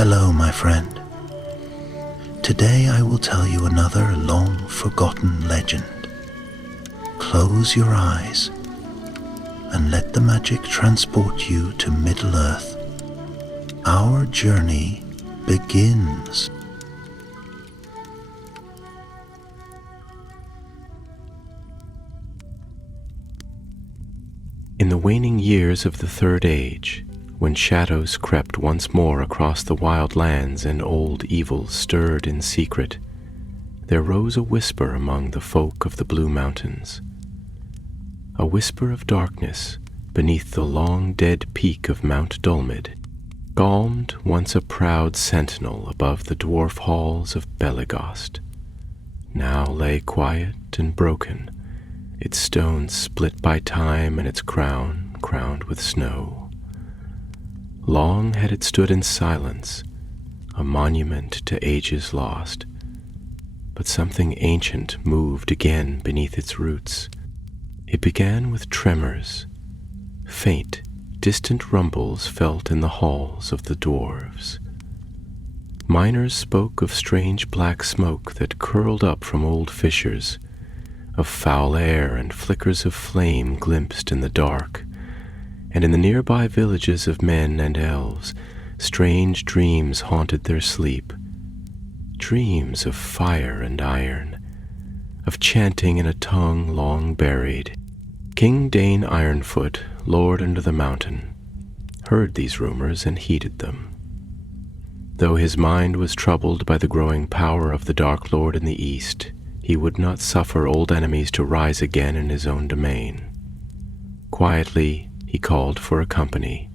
Hello, my friend. Today I will tell you another long-forgotten legend. Close your eyes and let the magic transport you to Middle-earth. Our journey begins. In the waning years of the Third Age, when shadows crept once more across the wild lands and old evils stirred in secret, there rose a whisper among the folk of the Blue Mountains. A whisper of darkness beneath the long dead peak of Mount Dolmed, Dolmed, once a proud sentinel above the dwarf halls of Belegost, now lay quiet and broken, its stones split by time and its crown crowned with snow. Long had it stood in silence, a monument to ages lost, but something ancient moved again beneath its roots. It began with tremors, faint, distant rumbles felt in the halls of the dwarves. Miners spoke of strange black smoke that curled up from old fissures, of foul air and flickers of flame glimpsed in the dark, and in the nearby villages of men and elves, strange dreams haunted their sleep, dreams of fire and iron, of chanting in a tongue long buried. King Dane Ironfoot, lord under the mountain, heard these rumors and heeded them. Though his mind was troubled by the growing power of the Dark Lord in the east, he would not suffer old enemies to rise again in his own domain. Quietly, he called for a company,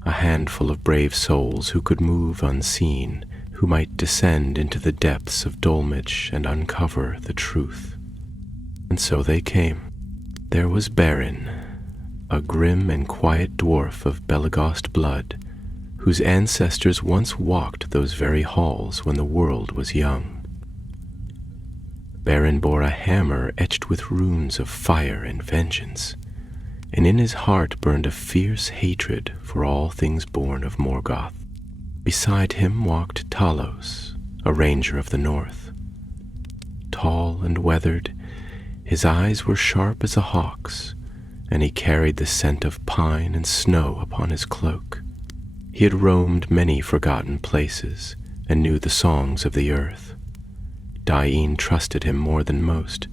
a handful of brave souls who could move unseen, who might descend into the depths of Dolmed and uncover the truth. And so they came. There was Beren, a grim and quiet dwarf of Belegost blood, whose ancestors once walked those very halls when the world was young. Beren bore a hammer etched with runes of fire and vengeance, and in his heart burned a fierce hatred for all things born of Morgoth. Beside him walked Talos, a ranger of the north. Tall and weathered, his eyes were sharp as a hawk's, and he carried the scent of pine and snow upon his cloak. He had roamed many forgotten places and knew the songs of the earth. Dain trusted him more than most,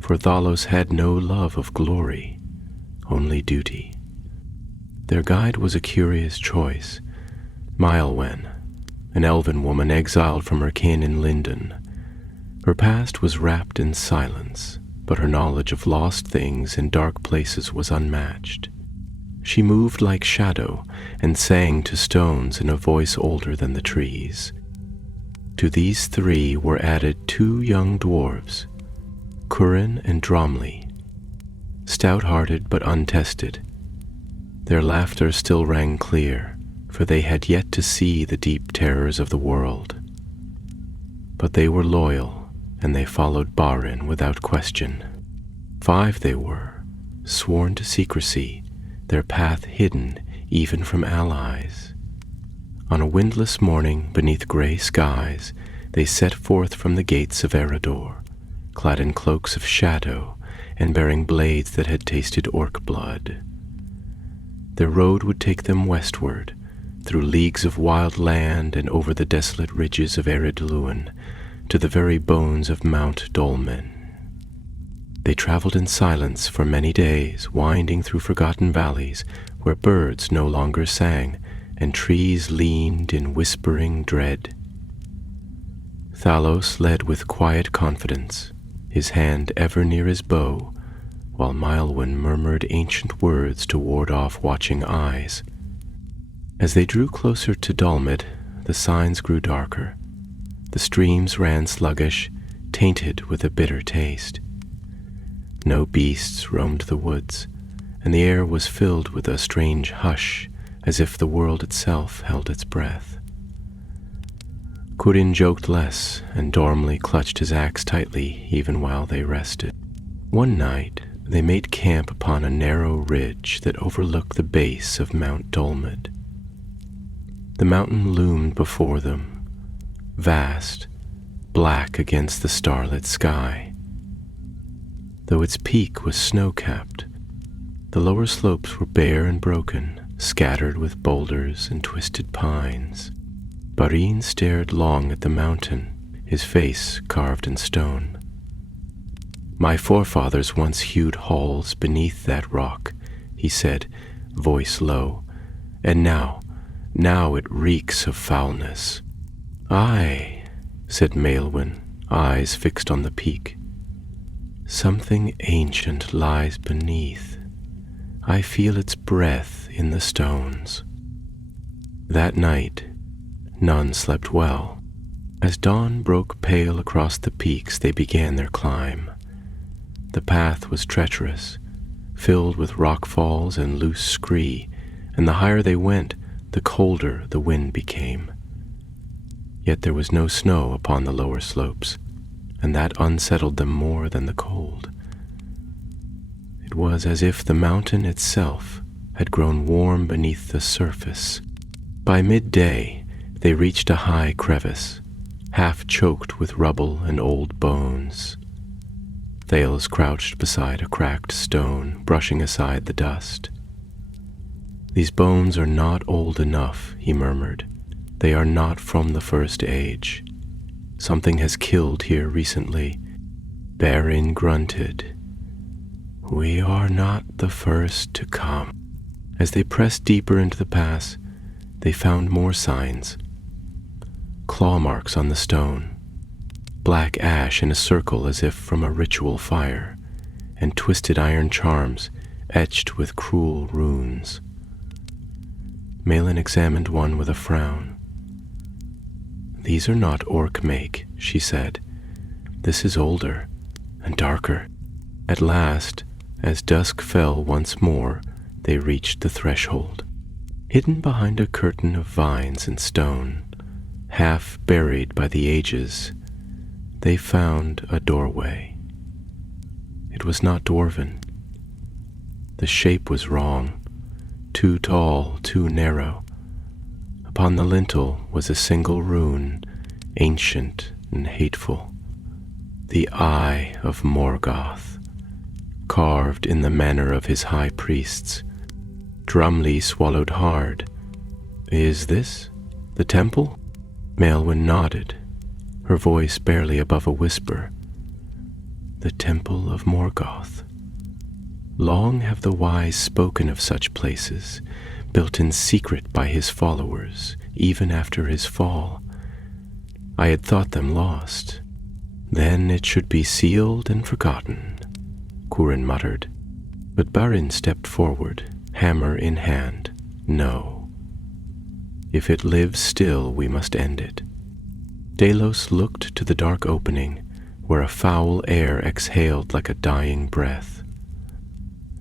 for Thalos had no love of glory, only duty. Their guide was a curious choice, Maelwen, an elven woman exiled from her kin in Lindon. Her past was wrapped in silence, but her knowledge of lost things in dark places was unmatched. She moved like shadow and sang to stones in a voice older than the trees. To these three were added two young dwarves, Curin and Dromley, stout-hearted but untested. Their laughter still rang clear, for they had yet to see the deep terrors of the world. But they were loyal, and they followed Beren without question. 5 they were, sworn to secrecy, their path hidden even from allies. On a windless morning beneath grey skies, they set forth from the gates of Eredor, clad in cloaks of shadow and bearing blades that had tasted orc blood. Their road would take them westward, through leagues of wild land and over the desolate ridges of Eredluin, to the very bones of Mount Dolmen. They traveled in silence for many days, winding through forgotten valleys where birds no longer sang and trees leaned in whispering dread. Thalos led with quiet confidence, his hand ever near his bow, while Maelwen murmured ancient words to ward off watching eyes. As they drew closer to Dolmed, the signs grew darker. The streams ran sluggish, tainted with a bitter taste. No beasts roamed the woods, and the air was filled with a strange hush, as if the world itself held its breath. Curin joked less, and Dormley clutched his axe tightly even while they rested. One night, they made camp upon a narrow ridge that overlooked the base of Mount Dolmed. The mountain loomed before them, vast, black against the starlit sky. Though its peak was snow-capped, the lower slopes were bare and broken, scattered with boulders and twisted pines. Barin stared long at the mountain, his face carved in stone. "My forefathers once hewed halls beneath that rock," he said, voice low, "and now it reeks of foulness." "Aye," said Maelwyn, eyes fixed on the peak. "Something ancient lies beneath. I feel its breath in the stones." That night, none slept well. As dawn broke pale across the peaks, they began their climb. The path was treacherous, filled with rock falls and loose scree, and the higher they went, the colder the wind became. Yet there was no snow upon the lower slopes, and that unsettled them more than the cold. It was as if the mountain itself had grown warm beneath the surface. By midday, they reached a high crevice, half choked with rubble and old bones. Thales crouched beside a cracked stone, brushing aside the dust. "These bones are not old enough," he murmured. "They are not from the first age. Something has killed here recently." Barin grunted. "We are not the first to come." As they pressed deeper into the pass, they found more signs. Claw marks on the stone, black ash in a circle as if from a ritual fire, and twisted iron charms etched with cruel runes. Malin examined one with a frown. "These are not orc make," she said. "This is older and darker." At last, as dusk fell once more, they reached the threshold. Hidden behind a curtain of vines and stone, half buried by the ages, they found a doorway. It was not dwarven. The shape was wrong, too tall, too narrow. Upon the lintel was a single rune, ancient and hateful, the Eye of Morgoth, carved in the manner of his high priests. Drumlee swallowed hard. "Is this the temple?" Maelwyn nodded, her voice barely above a whisper. "The Temple of Morgoth. Long have the wise spoken of such places, built in secret by his followers, even after his fall. I had thought them lost. Then it should be sealed and forgotten," Curin muttered. But Barin stepped forward, hammer in hand. "No. If it lives still, we must end it." Delos looked to the dark opening, where a foul air exhaled like a dying breath.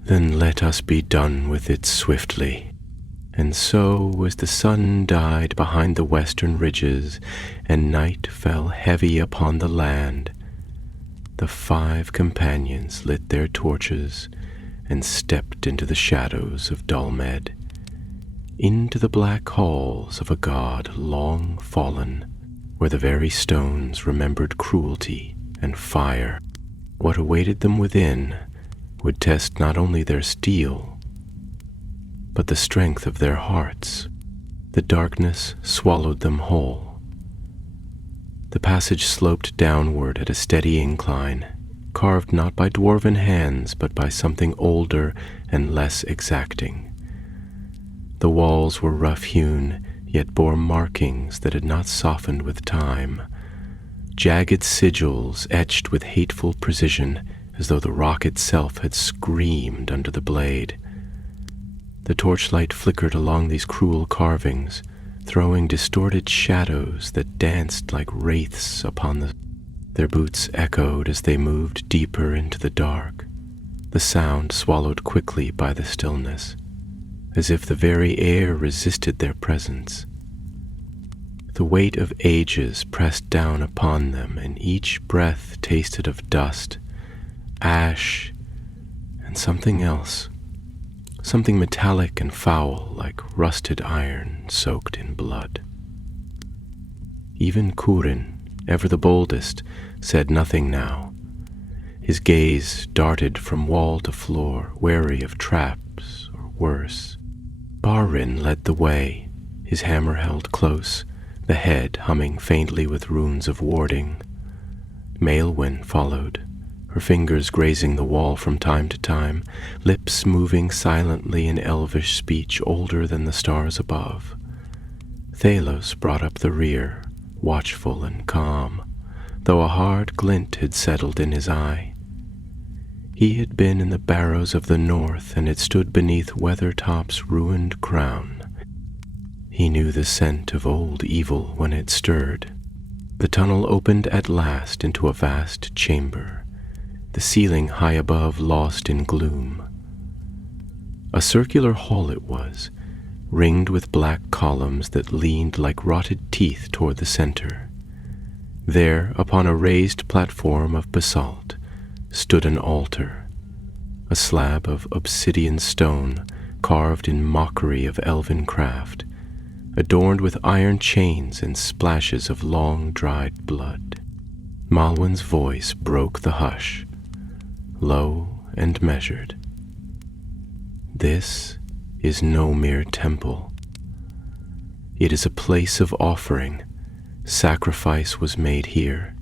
"Then let us be done with it swiftly." And so, as the sun died behind the western ridges, and night fell heavy upon the land, the 5 companions lit their torches and stepped into the shadows of Dolmed, into the black halls of a god long fallen, where the very stones remembered cruelty and fire. What awaited them within would test not only their steel, but the strength of their hearts. The darkness swallowed them whole. The passage sloped downward at a steady incline, carved not by dwarven hands, but by something older and less exacting. The walls were rough-hewn, yet bore markings that had not softened with time, jagged sigils etched with hateful precision, as though the rock itself had screamed under the blade. The torchlight flickered along these cruel carvings, throwing distorted shadows that danced like wraiths upon the... Their boots echoed as they moved deeper into the dark, the sound swallowed quickly by the stillness, as if the very air resisted their presence. The weight of ages pressed down upon them, and each breath tasted of dust, ash, and something else, something metallic and foul like rusted iron soaked in blood. Even Curin, ever the boldest, said nothing now. His gaze darted from wall to floor, wary of traps or worse. Barin led the way, his hammer held close, the head humming faintly with runes of warding. Maelwyn followed, her fingers grazing the wall from time to time, lips moving silently in elvish speech older than the stars above. Thalos brought up the rear, watchful and calm, though a hard glint had settled in his eye. He had been in the barrows of the north and had stood beneath Weathertop's ruined crown. He knew the scent of old evil when it stirred. The tunnel opened at last into a vast chamber, the ceiling high above lost in gloom. A circular hall it was, ringed with black columns that leaned like rotted teeth toward the center. There, upon a raised platform of basalt, stood an altar, a slab of obsidian stone carved in mockery of elven craft, adorned with iron chains and splashes of long-dried blood. Malwyn's voice broke the hush, low and measured. This is no mere temple. It is a place of offering. Sacrifice was made here,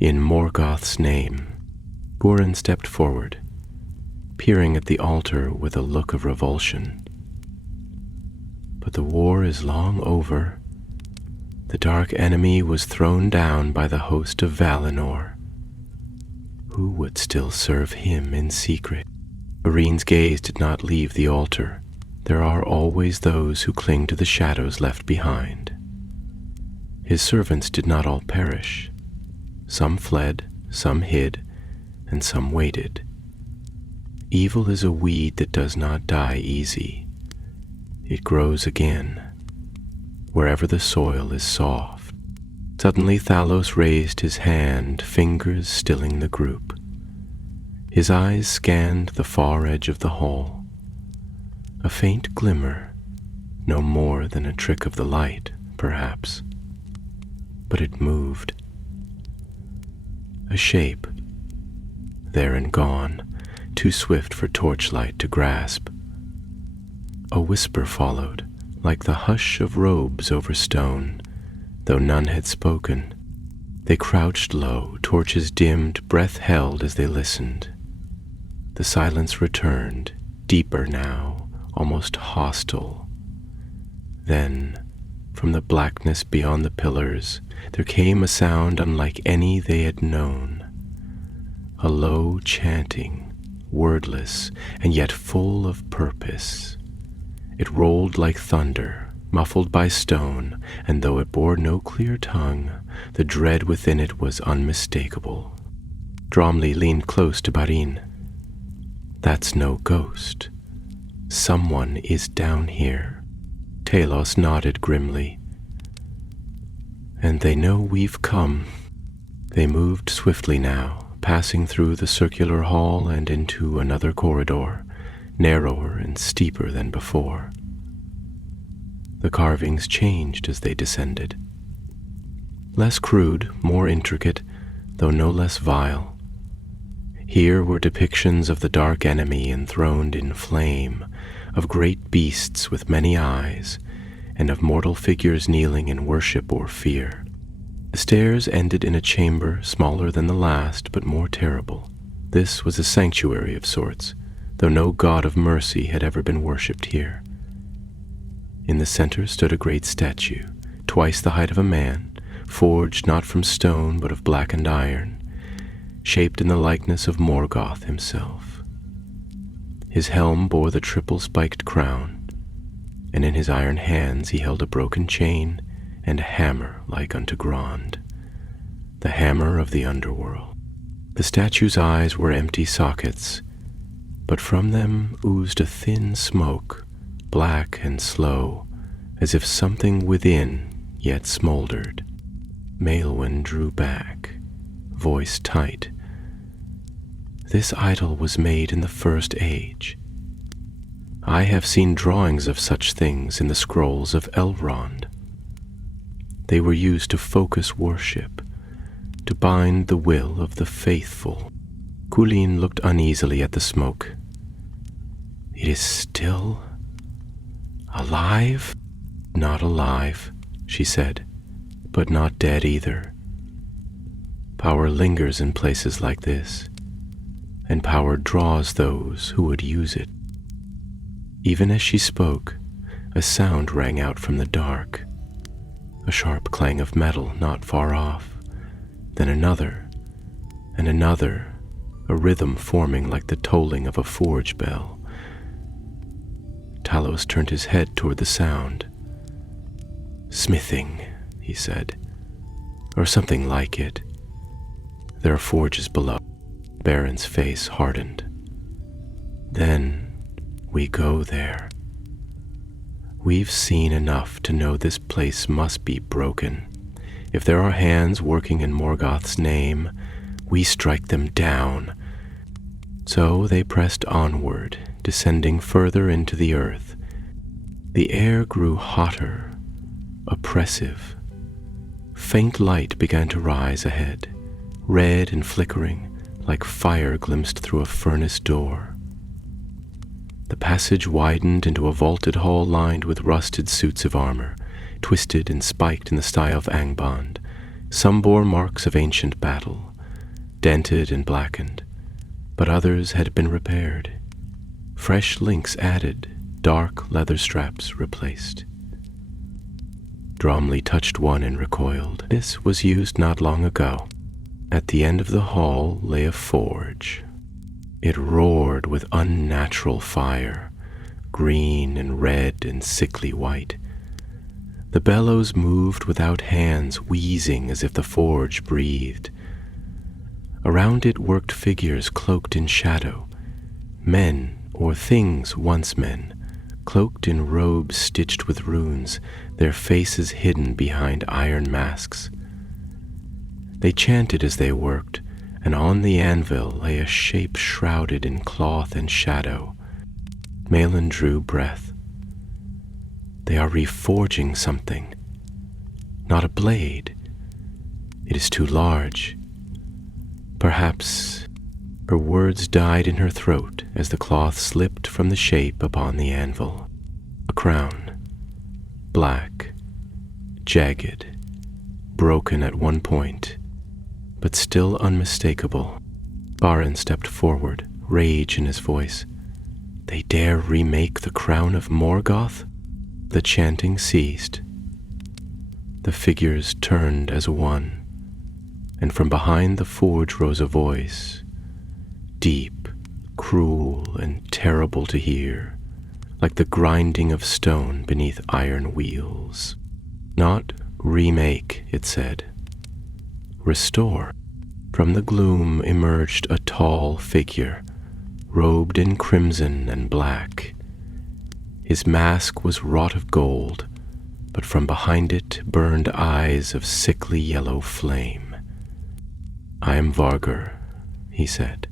in Morgoth's name. Gurin stepped forward, peering at the altar with a look of revulsion. But the war is long over. The dark enemy was thrown down by the host of Valinor. Who would still serve him in secret? Irene's gaze did not leave the altar. There are always those who cling to the shadows left behind. His servants did not all perish. Some fled, some hid, and some waited. Evil is a weed that does not die easy. It grows again, wherever the soil is soft. Suddenly Thalos raised his hand, fingers stilling the group. His eyes scanned the far edge of the hall. A faint glimmer, no more than a trick of the light, perhaps. But it moved. A shape, there and gone, too swift for torchlight to grasp. A whisper followed, like the hush of robes over stone, though none had spoken. They crouched low, torches dimmed, breath held as they listened. The silence returned, deeper now, almost hostile. Then, from the blackness beyond the pillars, there came a sound unlike any they had known. A low chanting, wordless, and yet full of purpose. It rolled like thunder, muffled by stone, and though it bore no clear tongue, the dread within it was unmistakable. Dromli leaned close to Barin. That's no ghost. Someone is down here. Talos nodded grimly. And they know we've come. They moved swiftly now, passing through the circular hall and into another corridor, narrower and steeper than before. The carvings changed as they descended. Less crude, more intricate, though no less vile. Here were depictions of the dark enemy enthroned in flame, of great beasts with many eyes, and of mortal figures kneeling in worship or fear. The stairs ended in a chamber smaller than the last, but more terrible. This was a sanctuary of sorts, though no god of mercy had ever been worshipped here. In the center stood a great statue, twice the height of a man, forged not from stone but of blackened iron, shaped in the likeness of Morgoth himself. His helm bore the triple-spiked crown, and in his iron hands he held a broken chain and a hammer like unto Grond, the hammer of the underworld. The statue's eyes were empty sockets, but from them oozed a thin smoke, black and slow, as if something within yet smoldered. Maelwyn drew back, voice tight. This idol was made in the First Age. I have seen drawings of such things in the scrolls of Elrond. They were used to focus worship, to bind the will of the faithful. Coulin looked uneasily at the smoke. It is still alive? Not alive, she said, but not dead either. Power lingers in places like this, and power draws those who would use it. Even as she spoke, a sound rang out from the dark, a sharp clang of metal not far off, then another, and another, a rhythm forming like the tolling of a forge bell. Talos turned his head toward the sound. "Smithing," he said, "or something like it. There are forges below." Baron's face hardened. "Then we go there. We've seen enough to know this place must be broken. If there are hands working in Morgoth's name, we strike them down." So they pressed onward, descending further into the earth. The air grew hotter, oppressive. Faint light began to rise ahead, red and flickering, like fire glimpsed through a furnace door. The passage widened into a vaulted hall lined with rusted suits of armor, twisted and spiked in the style of Angband. Some bore marks of ancient battle, dented and blackened, but others had been repaired. Fresh links added, dark leather straps replaced. Dromley touched one and recoiled. This was used not long ago. At the end of the hall lay a forge. It roared with unnatural fire, green and red and sickly white. The bellows moved without hands, wheezing as if the forge breathed. Around it worked figures cloaked in shadow, men or things once men, cloaked in robes stitched with runes, their faces hidden behind iron masks. They chanted as they worked, and on the anvil lay a shape shrouded in cloth and shadow. Malin drew breath. They are reforging something. Not a blade. It is too large. Perhaps. Her words died in her throat as the cloth slipped from the shape upon the anvil. A crown. Black. Jagged. Broken at one point, but still unmistakable. Barin stepped forward, rage in his voice. They dare remake the crown of Morgoth? The chanting ceased. The figures turned as one, and from behind the forge rose a voice, deep, cruel, and terrible to hear, like the grinding of stone beneath iron wheels. Not remake, it said. Restore. From the gloom emerged a tall figure, robed in crimson and black. His mask was wrought of gold, but from behind it burned eyes of sickly yellow flame. "I am Vargr," he said,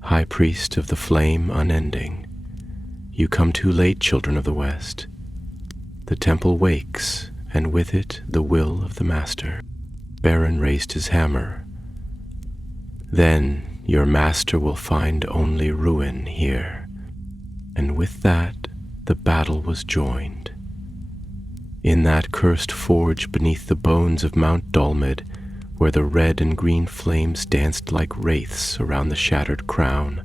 "High Priest of the Flame Unending. You come too late, children of the West. The temple wakes, and with it the will of the Master." Baron raised his hammer. "Then your master will find only ruin here." And with that, the battle was joined. In that cursed forge beneath the bones of Mount Dolmed, where the red and green flames danced like wraiths around the shattered crown,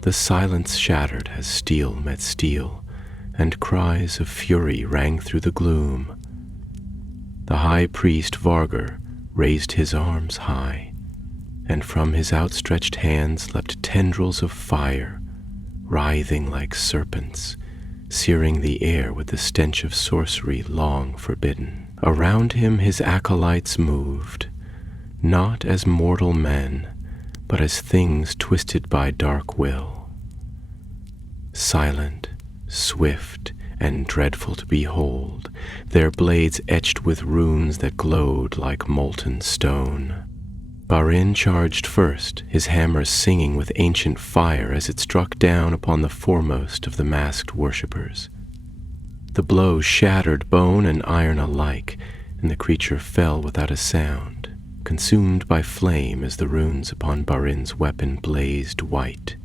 the silence shattered as steel met steel, and cries of fury rang through the gloom. The high priest Vargr raised his arms high, and from his outstretched hands leapt tendrils of fire, writhing like serpents, searing the air with the stench of sorcery long forbidden. Around him his acolytes moved, not as mortal men, but as things twisted by dark will. Silent, swift, and dreadful to behold, their blades etched with runes that glowed like molten stone. Barin charged first, his hammer singing with ancient fire as it struck down upon the foremost of the masked worshippers. The blow shattered bone and iron alike, and the creature fell without a sound, consumed by flame as the runes upon Barin's weapon blazed white.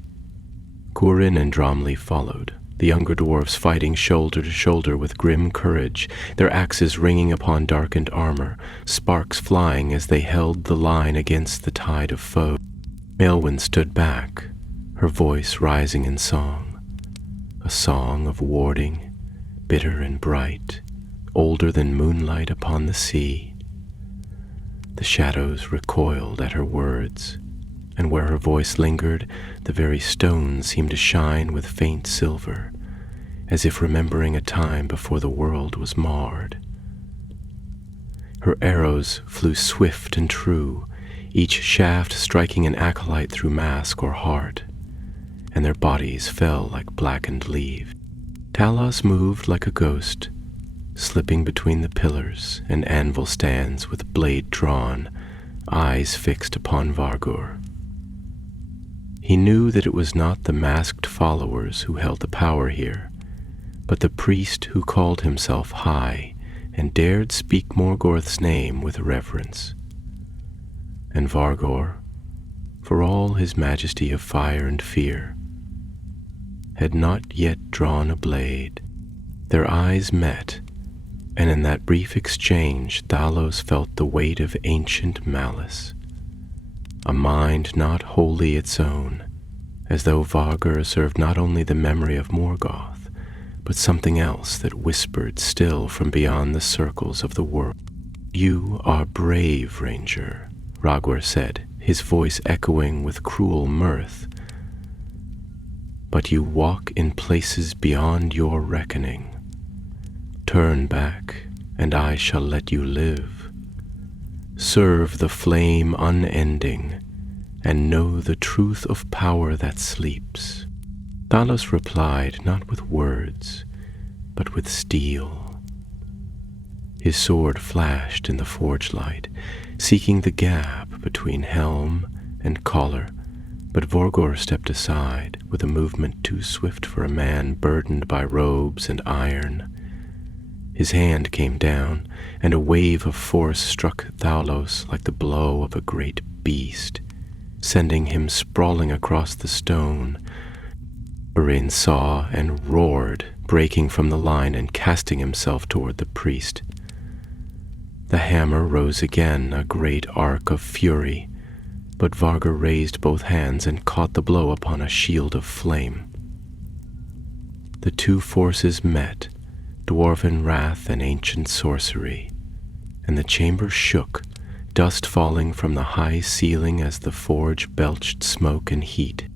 Gurin and Dromli followed, the younger dwarfs fighting shoulder to shoulder with grim courage, their axes ringing upon darkened armor, sparks flying as they held the line against the tide of foe. Maelwyn stood back, her voice rising in song, a song of warding, bitter and bright, older than moonlight upon the sea. The shadows recoiled at her words, and where her voice lingered, the very stones seemed to shine with faint silver, as if remembering a time before the world was marred. Her arrows flew swift and true, each shaft striking an acolyte through mask or heart, and their bodies fell like blackened leaves. Talos moved like a ghost, slipping between the pillars and anvil stands with blade drawn, eyes fixed upon Vargor. He knew that it was not the masked followers who held the power here, but the priest who called himself high and dared speak Morgoth's name with reverence. And Vargor, for all his majesty of fire and fear, had not yet drawn a blade. Their eyes met, and in that brief exchange Thalos felt the weight of ancient malice, a mind not wholly its own, as though Vargor served not only the memory of Morgoth, but something else that whispered still from beyond the circles of the world. "You are brave, Ranger," Ragwar said, his voice echoing with cruel mirth. "But you walk in places beyond your reckoning. Turn back, and I shall let you live. Serve the flame unending, and know the truth of power that sleeps." Thalos replied not with words, but with steel. His sword flashed in the forge light, seeking the gap between helm and collar, but Vargor stepped aside with a movement too swift for a man burdened by robes and iron. His hand came down, and a wave of force struck Thalos like the blow of a great beast, sending him sprawling across the stone. Barin saw and roared, breaking from the line and casting himself toward the priest. The hammer rose again, a great arc of fury, but Vargor raised both hands and caught the blow upon a shield of flame. The two forces met, dwarven wrath and ancient sorcery, and the chamber shook, dust falling from the high ceiling as the forge belched smoke and heat.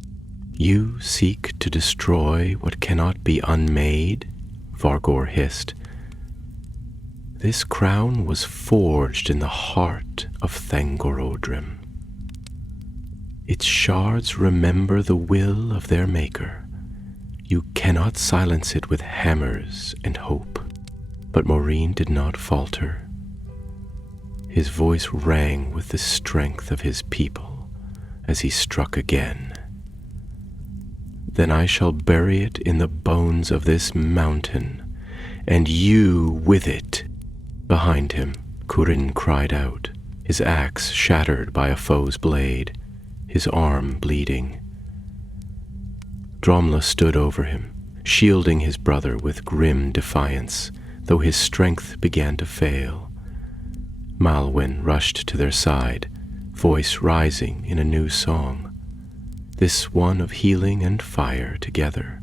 "You seek to destroy what cannot be unmade?" Vargor hissed. "This crown was forged in the heart of Thangorodrim. Its shards remember the will of their maker. You cannot silence it with hammers and hope." But Morin did not falter. His voice rang with the strength of his people as he struck again. "Then I shall bury it in the bones of this mountain, and you with it." Behind him, Kurin cried out, his axe shattered by a foe's blade, his arm bleeding. Dromla stood over him, shielding his brother with grim defiance, though his strength began to fail. Maelwyn rushed to their side, voice rising in a new song, this one of healing and fire together.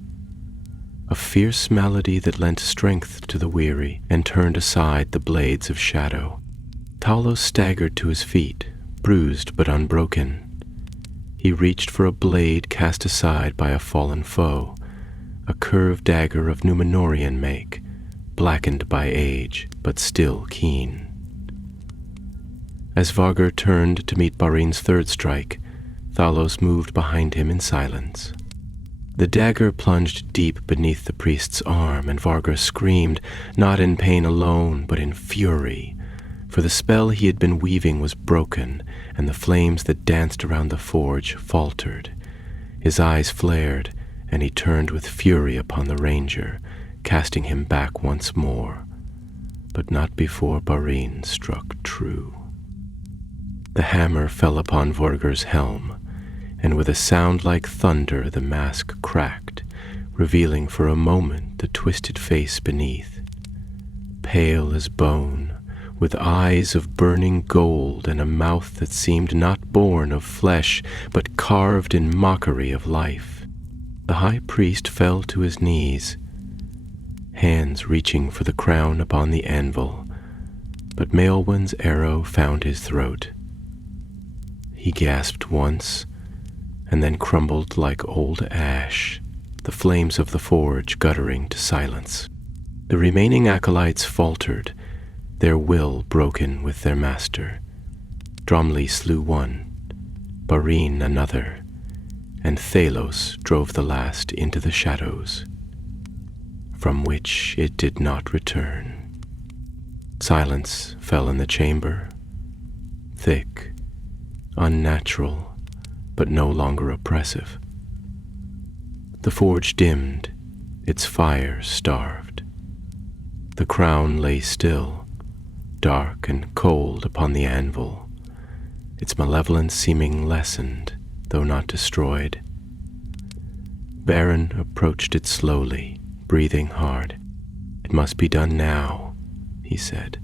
A fierce melody that lent strength to the weary and turned aside the blades of shadow. Talos staggered to his feet, bruised but unbroken. He reached for a blade cast aside by a fallen foe, a curved dagger of Númenórean make, blackened by age, but still keen. As Vargor turned to meet Barin's third strike, Thalos moved behind him in silence. The dagger plunged deep beneath the priest's arm, and Vargor screamed, not in pain alone, but in fury, for the spell he had been weaving was broken, and the flames that danced around the forge faltered. His eyes flared, and he turned with fury upon the ranger, casting him back once more, but not before Barine struck true. The hammer fell upon Vorgur's helm, and with a sound like thunder the mask cracked, revealing for a moment the twisted face beneath. Pale as bone, with eyes of burning gold and a mouth that seemed not born of flesh, but carved in mockery of life, the high priest fell to his knees, hands reaching for the crown upon the anvil, but Maelwyn's arrow found his throat. He gasped once, and then crumbled like old ash, the flames of the forge guttering to silence. The remaining acolytes faltered, their will broken with their master. Dromli slew one, Barine another, and Thalos drove the last into the shadows, from which it did not return. Silence fell in the chamber, thick, unnatural, but no longer oppressive. The forge dimmed, its fire starved. The crown lay still, dark and cold upon the anvil, its malevolence seeming lessened, though not destroyed. Baron approached it slowly, breathing hard. "It must be done now," he said,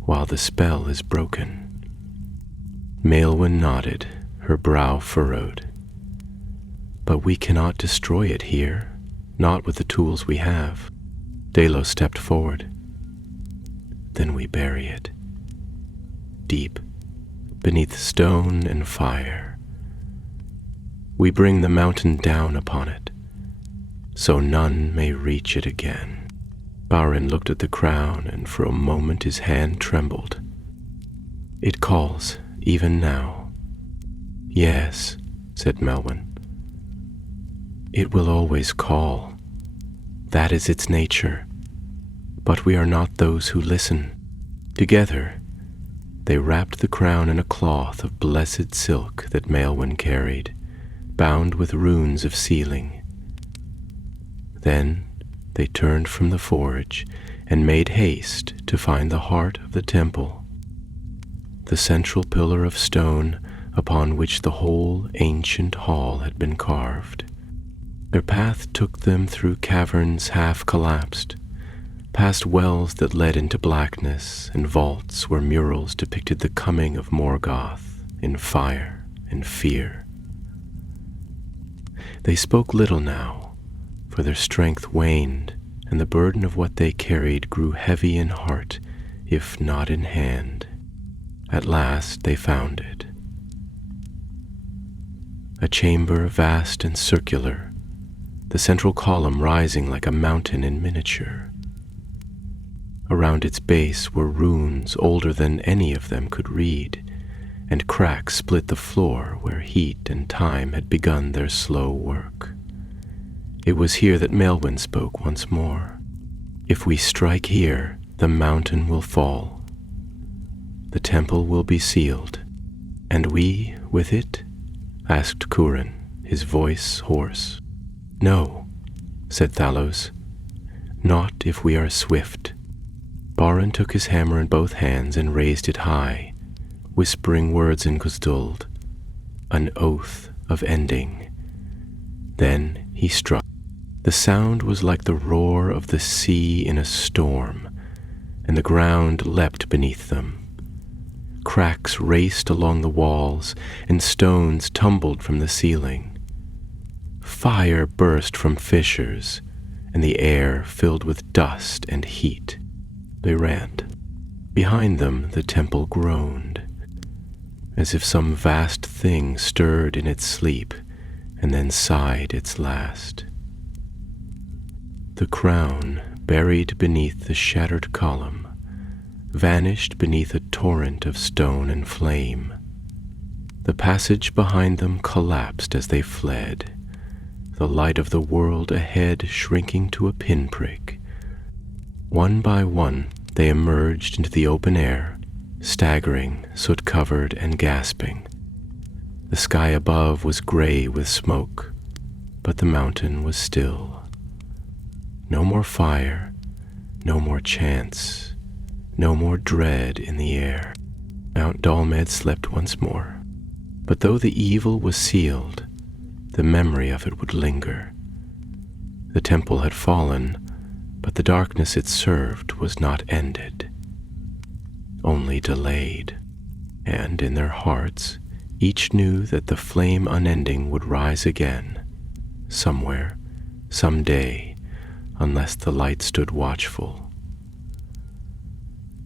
"while the spell is broken." Maelwyn nodded, her brow furrowed. "But we cannot destroy it here, not with the tools we have." Delos stepped forward. "Then we bury it, deep, beneath stone and fire. We bring the mountain down upon it, so none may reach it again." Barin looked at the crown, and for a moment his hand trembled. "It calls, even now." "Yes," said Maelwyn. "It will always call. That is its nature. But we are not those who listen." Together, they wrapped the crown in a cloth of blessed silk that Maelwyn carried, bound with runes of sealing. Then they turned from the forge and made haste to find the heart of the temple, the central pillar of stone upon which the whole ancient hall had been carved. Their path took them through caverns half collapsed, past wells that led into blackness and vaults where murals depicted the coming of Morgoth in fire and fear. They spoke little now, for their strength waned, and the burden of what they carried grew heavy in heart, if not in hand. At last they found it. A chamber vast and circular, the central column rising like a mountain in miniature. Around its base were runes older than any of them could read, and cracks split the floor where heat and time had begun their slow work. It was here that Maelwyn spoke once more. "If we strike here, the mountain will fall. The temple will be sealed, and we with it?" asked Curin, his voice hoarse. "No," said Thalos, "not if we are swift." Barin took his hammer in both hands and raised it high, whispering words in Gzduld, an oath of ending. Then he struck. The sound was like the roar of the sea in a storm, and the ground leapt beneath them. Cracks raced along the walls, and stones tumbled from the ceiling. Fire burst from fissures, and the air filled with dust and heat. They ran. Behind them the temple groaned, as if some vast thing stirred in its sleep, and then sighed its last. The crown, buried beneath the shattered column, vanished beneath a torrent of stone and flame. The passage behind them collapsed as they fled, the light of the world ahead shrinking to a pinprick. One by one they emerged into the open air, staggering, soot-covered and gasping. The sky above was gray with smoke, but the mountain was still. No more fire, no more chance, no more dread in the air. Mount Dolmed slept once more, but though the evil was sealed, the memory of it would linger. The temple had fallen, but the darkness it served was not ended, only delayed, and in their hearts each knew that the flame unending would rise again, somewhere, some day, unless the light stood watchful.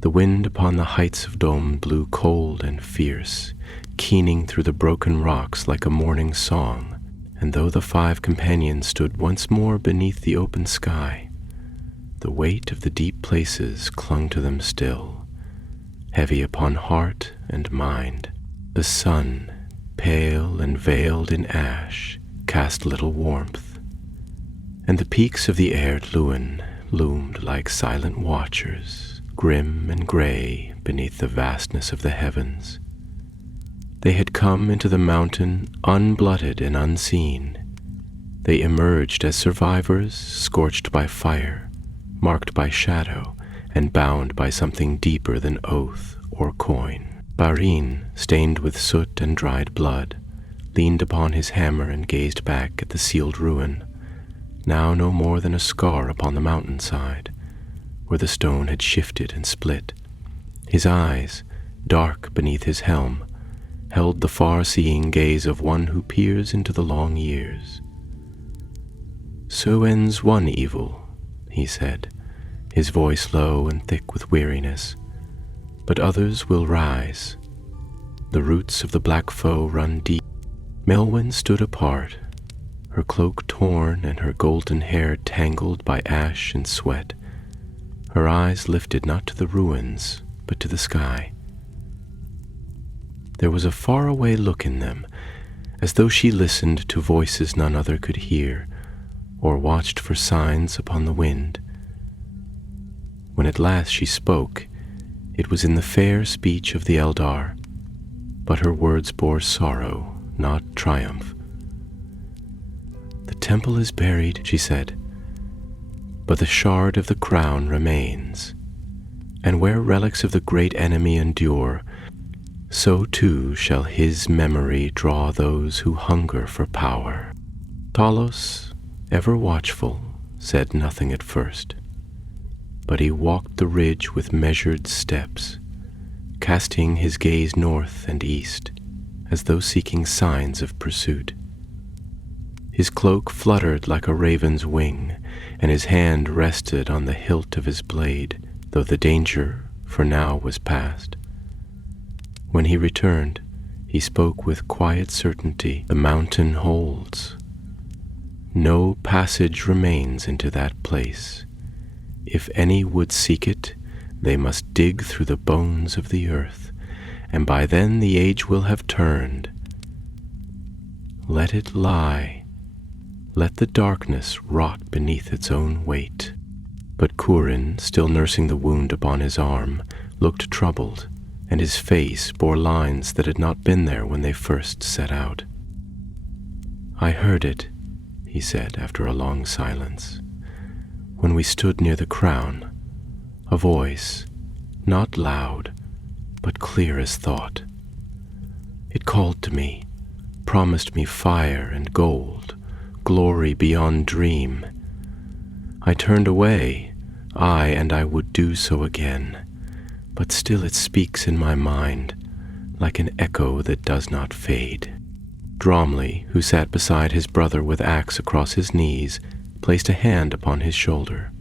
The wind upon the heights of Dolmed blew cold and fierce, keening through the broken rocks like a morning song, and though the 5 companions stood once more beneath the open sky, the weight of the deep places clung to them still, heavy upon heart and mind. The sun, pale and veiled in ash, cast little warmth, and the peaks of the aired Lewin loomed like silent watchers, grim and gray beneath the vastness of the heavens. They had come into the mountain unblooded and unseen. They emerged as survivors, scorched by fire, marked by shadow, and bound by something deeper than oath or coin. Barin, stained with soot and dried blood, leaned upon his hammer and gazed back at the sealed ruin, now no more than a scar upon the mountainside, where the stone had shifted and split. His eyes, dark beneath his helm, held the far-seeing gaze of one who peers into the long years. "So ends one evil," he said, his voice low and thick with weariness. "But others will rise. The roots of the black foe run deep." Melwyn stood apart, her cloak torn and her golden hair tangled by ash and sweat. Her eyes lifted not to the ruins, but to the sky. There was a faraway look in them, as though she listened to voices none other could hear, or watched for signs upon the wind. When at last she spoke, it was in the fair speech of the Eldar, but her words bore sorrow, not triumph. "The temple is buried," she said, "but the shard of the crown remains, and where relics of the great enemy endure, so too shall his memory draw those who hunger for power." Talos, ever watchful, said nothing at first, but he walked the ridge with measured steps, casting his gaze north and east, as though seeking signs of pursuit. His cloak fluttered like a raven's wing, and his hand rested on the hilt of his blade, though the danger for now was past. When he returned, he spoke with quiet certainty. "The mountain holds. No passage remains into that place. If any would seek it, they must dig through the bones of the earth, and by then the age will have turned. Let it lie. Let the darkness rot beneath its own weight." But Curin, still nursing the wound upon his arm, looked troubled, and his face bore lines that had not been there when they first set out. "I heard it," he said after a long silence, "when we stood near the crown, a voice, not loud, but clear as thought. It called to me, promised me fire and gold, glory beyond dream. I turned away, and I would do so again, but still it speaks in my mind, like an echo that does not fade." Dromley, who sat beside his brother with axe across his knees, placed a hand upon his shoulder.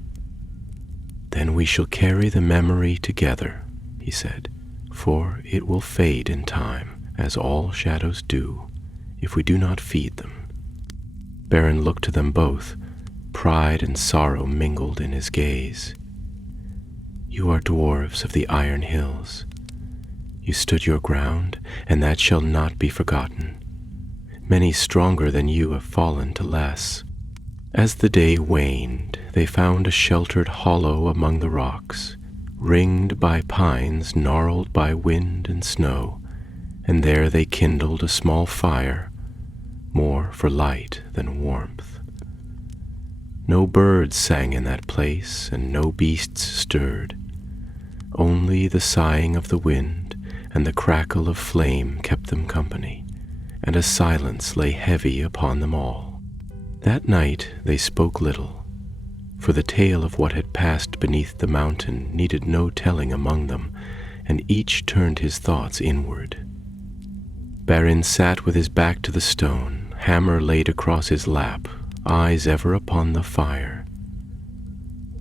"Then we shall carry the memory together," he said, "for it will fade in time, as all shadows do, if we do not feed them." Beren looked to them both, pride and sorrow mingled in his gaze. "You are dwarves of the Iron Hills. You stood your ground, and that shall not be forgotten. Many stronger than you have fallen to less." As the day waned, they found a sheltered hollow among the rocks, ringed by pines gnarled by wind and snow, and there they kindled a small fire, more for light than warmth. No birds sang in that place, and no beasts stirred. Only the sighing of the wind and the crackle of flame kept them company, and a silence lay heavy upon them all. That night they spoke little, for the tale of what had passed beneath the mountain needed no telling among them, and each turned his thoughts inward. Beren sat with his back to the stone, hammer laid across his lap, eyes ever upon the fire.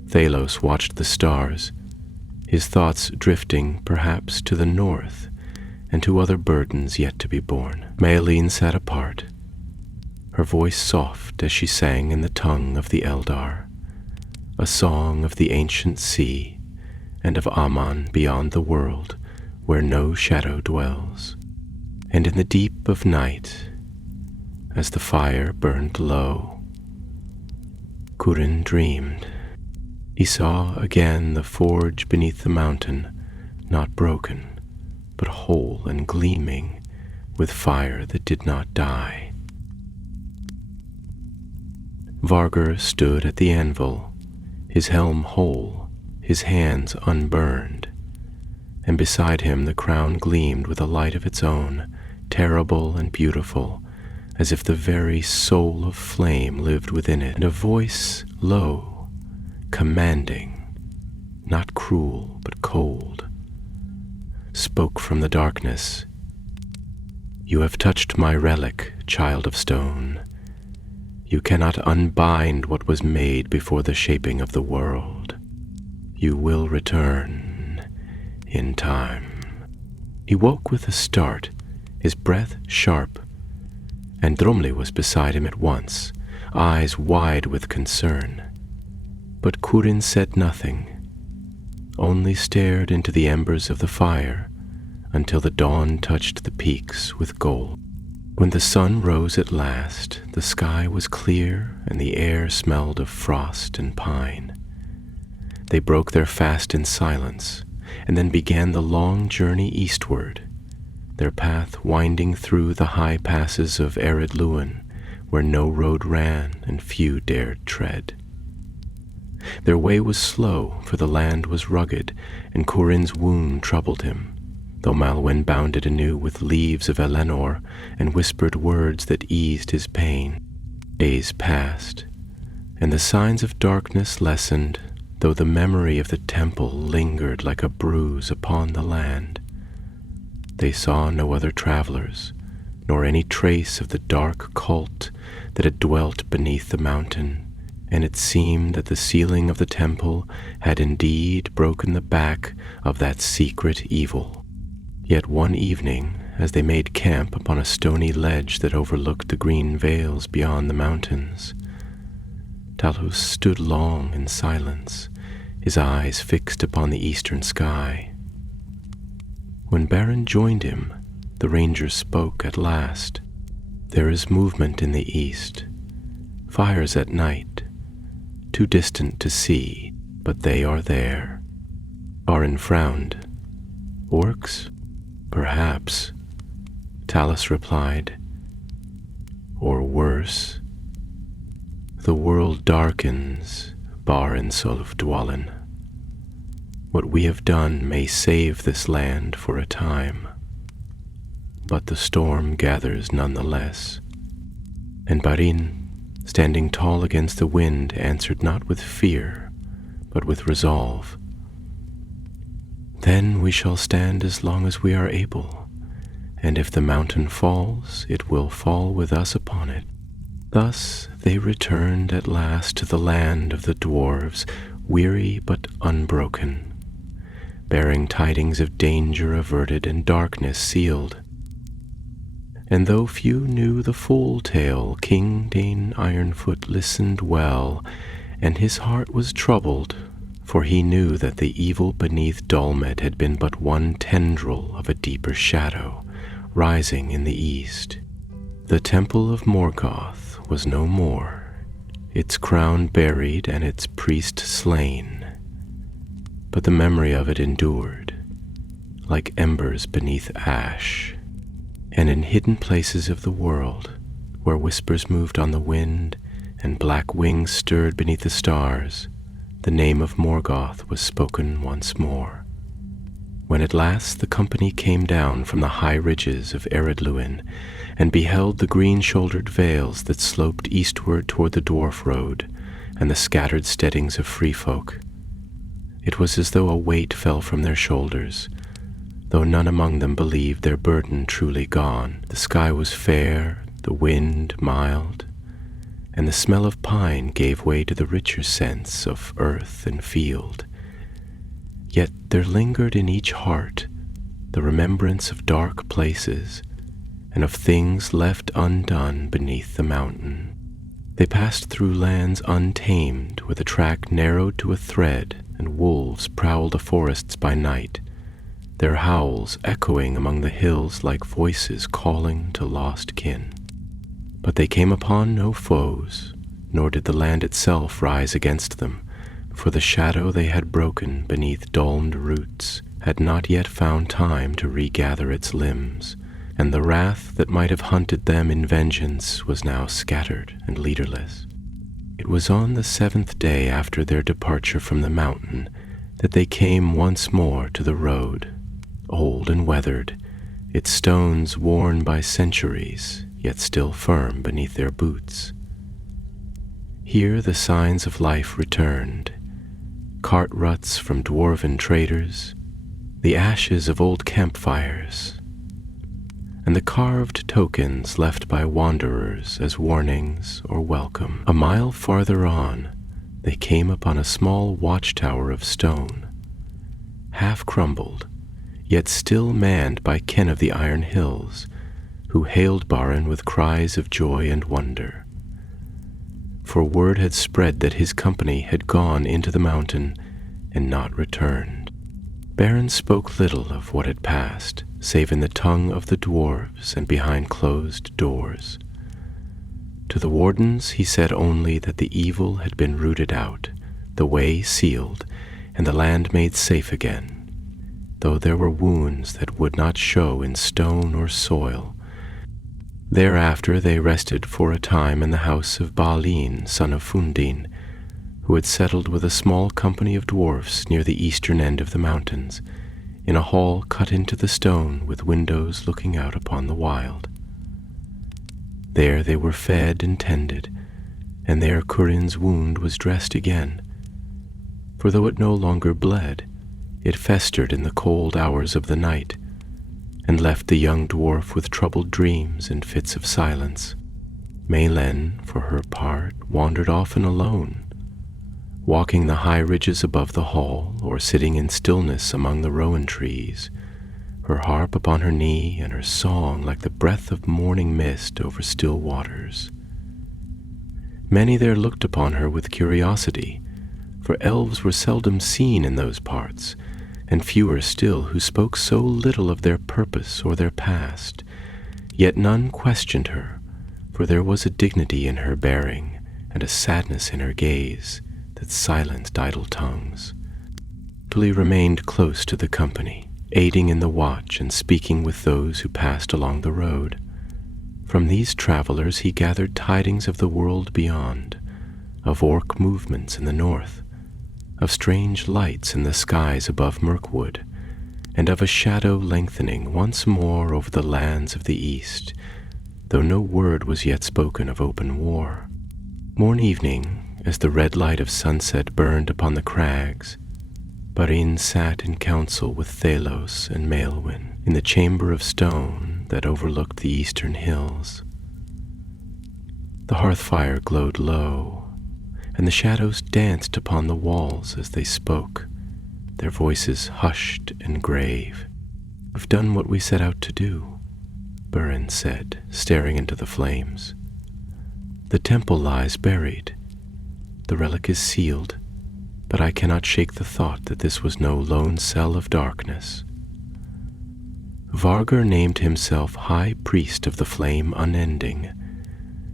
Thalos watched the stars, his thoughts drifting perhaps to the north and to other burdens yet to be borne. Maelene sat apart, her voice soft as she sang in the tongue of the Eldar, a song of the ancient sea and of Aman beyond the world where no shadow dwells. And in the deep of night, as the fire burned low, Curin dreamed. He saw again the forge beneath the mountain, not broken, but whole and gleaming with fire that did not die. Vargr stood at the anvil, his helm whole, his hands unburned, and beside him the crown gleamed with a light of its own, terrible and beautiful, as if the very soul of flame lived within it, and a voice low, commanding, not cruel but cold, spoke from the darkness. "You have touched my relic, child of stone. You cannot unbind what was made before the shaping of the world. You will return in time." He woke with a start, his breath sharp, and Dromli was beside him at once, eyes wide with concern. But Curin said nothing, only stared into the embers of the fire until the dawn touched the peaks with gold. When the sun rose at last, the sky was clear and the air smelled of frost and pine. They broke their fast in silence, and then began the long journey eastward, their path winding through the high passes of arid Luin, where no road ran and few dared tread. Their way was slow, for the land was rugged, and Curin's wound troubled him, though Malwen bounded anew with leaves of Elenor and whispered words that eased his pain. Days passed, and the signs of darkness lessened, though the memory of the temple lingered like a bruise upon the land. They saw no other travelers, nor any trace of the dark cult that had dwelt beneath the mountain, and it seemed that the ceiling of the temple had indeed broken the back of that secret evil. Yet one evening, as they made camp upon a stony ledge that overlooked the green vales beyond the mountains, Talos stood long in silence, his eyes fixed upon the eastern sky. When Beren joined him, the ranger spoke at last. "There is movement in the east, fires at night, too distant to see, but they are there." Arin frowned. "Orcs? Perhaps," Talos replied. "Or worse. The world darkens, Bar and Solf Dwalin. What we have done may save this land for a time, but the storm gathers nonetheless." And Barin, standing tall against the wind, answered not with fear, but with resolve. "Then we shall stand as long as we are able, and if the mountain falls, it will fall with us upon it." Thus they returned at last to the land of the dwarves, weary but unbroken, bearing tidings of danger averted and darkness sealed. And though few knew the full tale, King Dane Ironfoot listened well, and his heart was troubled, for he knew that the evil beneath Dolmed had been but one tendril of a deeper shadow, rising in the east. The temple of Morgoth was no more, its crown buried and its priest slain. but the memory of it endured, like embers beneath ash. And in hidden places of the world, where whispers moved on the wind and black wings stirred beneath the stars, the name of Morgoth was spoken once more. When at last the company came down from the high ridges of Eredluin and beheld the green-shouldered vales that sloped eastward toward the dwarf road and the scattered steadings of free folk, it was as though a weight fell from their shoulders, though none among them believed their burden truly gone. The sky was fair, the wind mild, and the smell of pine gave way to the richer scents of earth and field. Yet there lingered in each heart the remembrance of dark places and of things left undone beneath the mountain. They passed through lands untamed, where the track narrowed to a thread and wolves prowled the forests by night, their howls echoing among the hills like voices calling to lost kin. But they came upon no foes, nor did the land itself rise against them, for the shadow they had broken beneath Dolmed roots had not yet found time to regather its limbs, and the wrath that might have hunted them in vengeance was now scattered and leaderless. It was on the 7th day after their departure from the mountain that they came once more to the road, old and weathered, its stones worn by centuries, yet still firm beneath their boots. Here the signs of life returned, cart ruts from dwarven traders, the ashes of old campfires, and the carved tokens left by wanderers as warnings or welcome. A mile farther on, they came upon a small watchtower of stone, half crumbled, yet still manned by ken of the Iron Hills, who hailed Barin with cries of joy and wonder. For word had spread that his company had gone into the mountain and not returned. Barin spoke little of what had passed, save in the tongue of the dwarves and behind closed doors. To the wardens he said only that the evil had been rooted out, the way sealed, and the land made safe again, though there were wounds that would not show in stone or soil. Thereafter they rested for a time in the house of Balin, son of Fundin, who had settled with a small company of dwarfs near the eastern end of the mountains, in a hall cut into the stone with windows looking out upon the wild. There they were fed and tended, and there Curin's wound was dressed again, for though it no longer bled, it festered in the cold hours of the night, and left the young dwarf with troubled dreams and fits of silence. Melen, for her part, wandered often alone, walking the high ridges above the hall, or sitting in stillness among the rowan trees, her harp upon her knee and her song like the breath of morning mist over still waters. Many there looked upon her with curiosity, for elves were seldom seen in those parts, and fewer still who spoke so little of their purpose or their past. Yet none questioned her, for there was a dignity in her bearing and a sadness in her gaze that silenced idle tongues. Tully remained close to the company, aiding in the watch and speaking with those who passed along the road. From these travelers he gathered tidings of the world beyond, of orc movements in the north, of strange lights in the skies above Mirkwood, and of a shadow lengthening once more over the lands of the east, though no word was yet spoken of open war. Morn evening, as the red light of sunset burned upon the crags, Barin sat in council with Thalos and Maelwyn in the chamber of stone that overlooked the eastern hills. The hearth fire glowed low, and the shadows danced upon the walls as they spoke, their voices hushed and grave. "We've done what we set out to do," Barin said, staring into the flames. "The temple lies buried. The relic is sealed, but I cannot shake the thought that this was no lone cell of darkness. Vargr named himself High Priest of the Flame Unending.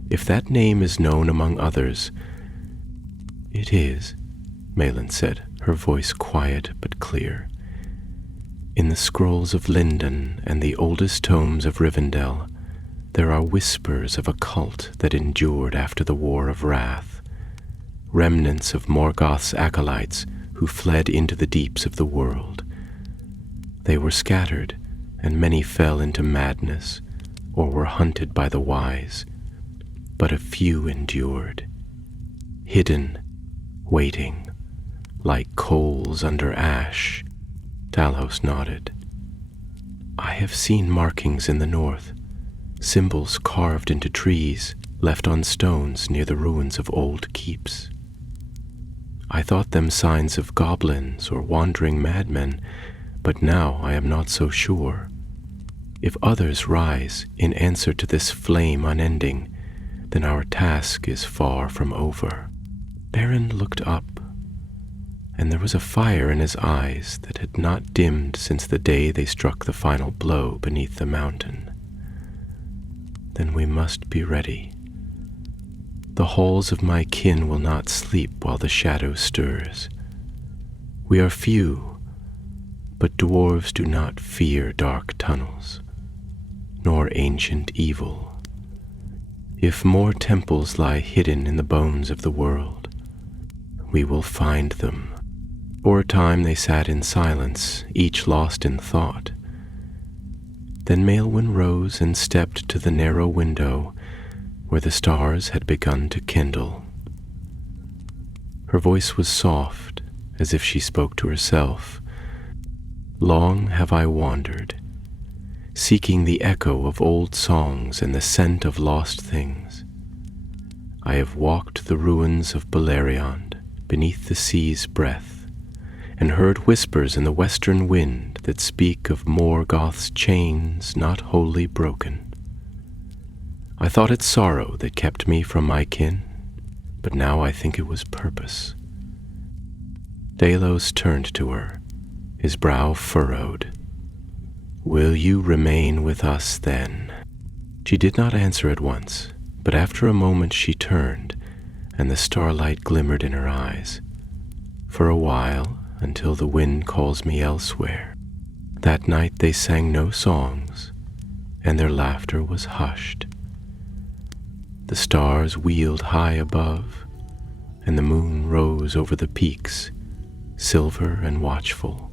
If that name is known among others—" "It is," Melen said, her voice quiet but clear. In the scrolls of Lindon and the oldest tomes of Rivendell, there are whispers of a cult that endured after the War of Wrath, remnants of Morgoth's acolytes who fled into the deeps of the world. They were scattered, and many fell into madness or were hunted by the wise, but a few endured, hidden, waiting, like coals under ash. Dalhousie nodded. I have seen markings in the north, symbols carved into trees, left on stones near the ruins of old keeps. I thought them signs of goblins or wandering madmen, but now I am not so sure. If others rise in answer to this flame unending, then our task is far from over. Baron looked up, and there was a fire in his eyes that had not dimmed since the day they struck the final blow beneath the mountain. Then we must be ready. The halls of my kin will not sleep while the shadow stirs. We are few, but dwarves do not fear dark tunnels, nor ancient evil. If more temples lie hidden in the bones of the world, we will find them. For a time they sat in silence, each lost in thought. Then Maelwyn rose and stepped to the narrow window where the stars had begun to kindle. Her voice was soft, as if she spoke to herself. Long have I wandered, seeking the echo of old songs and the scent of lost things. I have walked the ruins of Beleriand beneath the sea's breath, and heard whispers in the western wind that speak of Morgoth's chains not wholly broken. I thought it sorrow that kept me from my kin, but now I think it was purpose. Delos turned to her, his brow furrowed. Will you remain with us then? She did not answer at once, but after a moment she turned, and the starlight glimmered in her eyes. For a while, until the wind calls me elsewhere. That night they sang no songs, and their laughter was hushed. The stars wheeled high above, and the moon rose over the peaks, silver and watchful.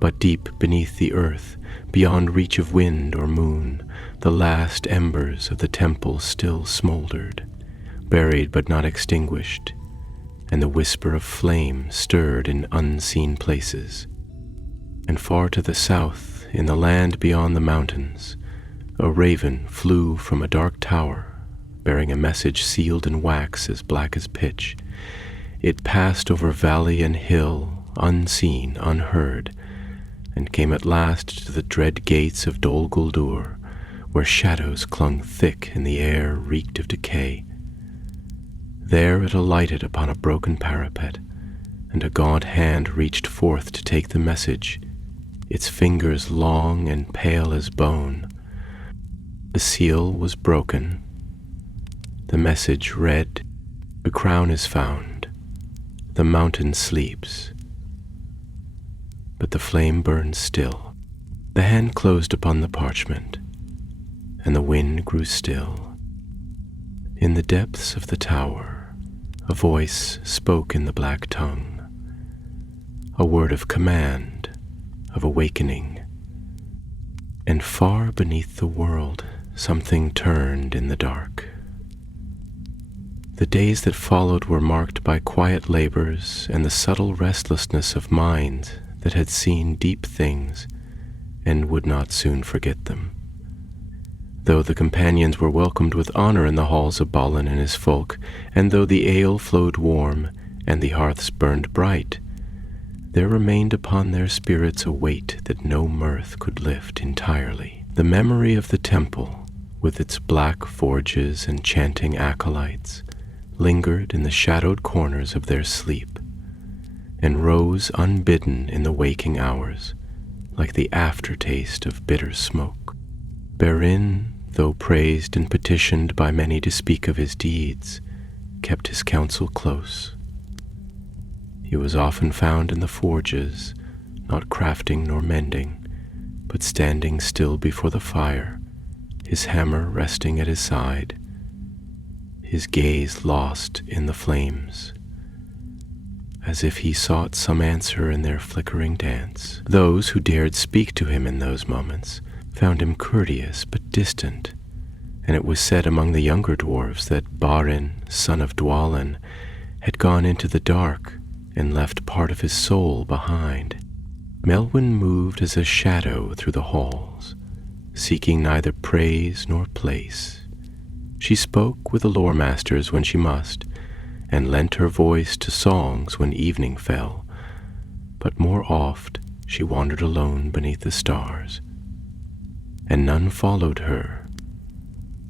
But deep beneath the earth, beyond reach of wind or moon, the last embers of the temple still smoldered, buried but not extinguished, and the whisper of flame stirred in unseen places. And far to the south, in the land beyond the mountains, a raven flew from a dark tower, bearing a message sealed in wax as black as pitch. It passed over valley and hill, unseen, unheard, and came at last to the dread gates of Dol Guldur, where shadows clung thick and the air reeked of decay. There it alighted upon a broken parapet, and a gaunt hand reached forth to take the message, its fingers long and pale as bone. The seal was broken. The message read, "The crown is found. The mountain sleeps." But the flame burned still. The hand closed upon the parchment, and the wind grew still. In the depths of the tower, a voice spoke in the black tongue, a word of command, of awakening. And far beneath the world, something turned in the dark. The days that followed were marked by quiet labors and the subtle restlessness of minds that had seen deep things and would not soon forget them. Though the companions were welcomed with honor in the halls of Balin and his folk, and though the ale flowed warm and the hearths burned bright, there remained upon their spirits a weight that no mirth could lift entirely. The memory of the temple, with its black forges and chanting acolytes, lingered in the shadowed corners of their sleep, and rose unbidden in the waking hours, like the aftertaste of bitter smoke. Beren, though praised and petitioned by many to speak of his deeds, kept his counsel close. He was often found in the forges, not crafting nor mending, but standing still before the fire, his hammer resting at his side, his gaze lost in the flames, as if he sought some answer in their flickering dance. Those who dared speak to him in those moments found him courteous but distant, and it was said among the younger dwarves that Barin, son of Dwalin, had gone into the dark and left part of his soul behind. Melwyn moved as a shadow through the halls, seeking neither praise nor place. She spoke with the lore masters when she must, and lent her voice to songs when evening fell, but more oft she wandered alone beneath the stars, and none followed her,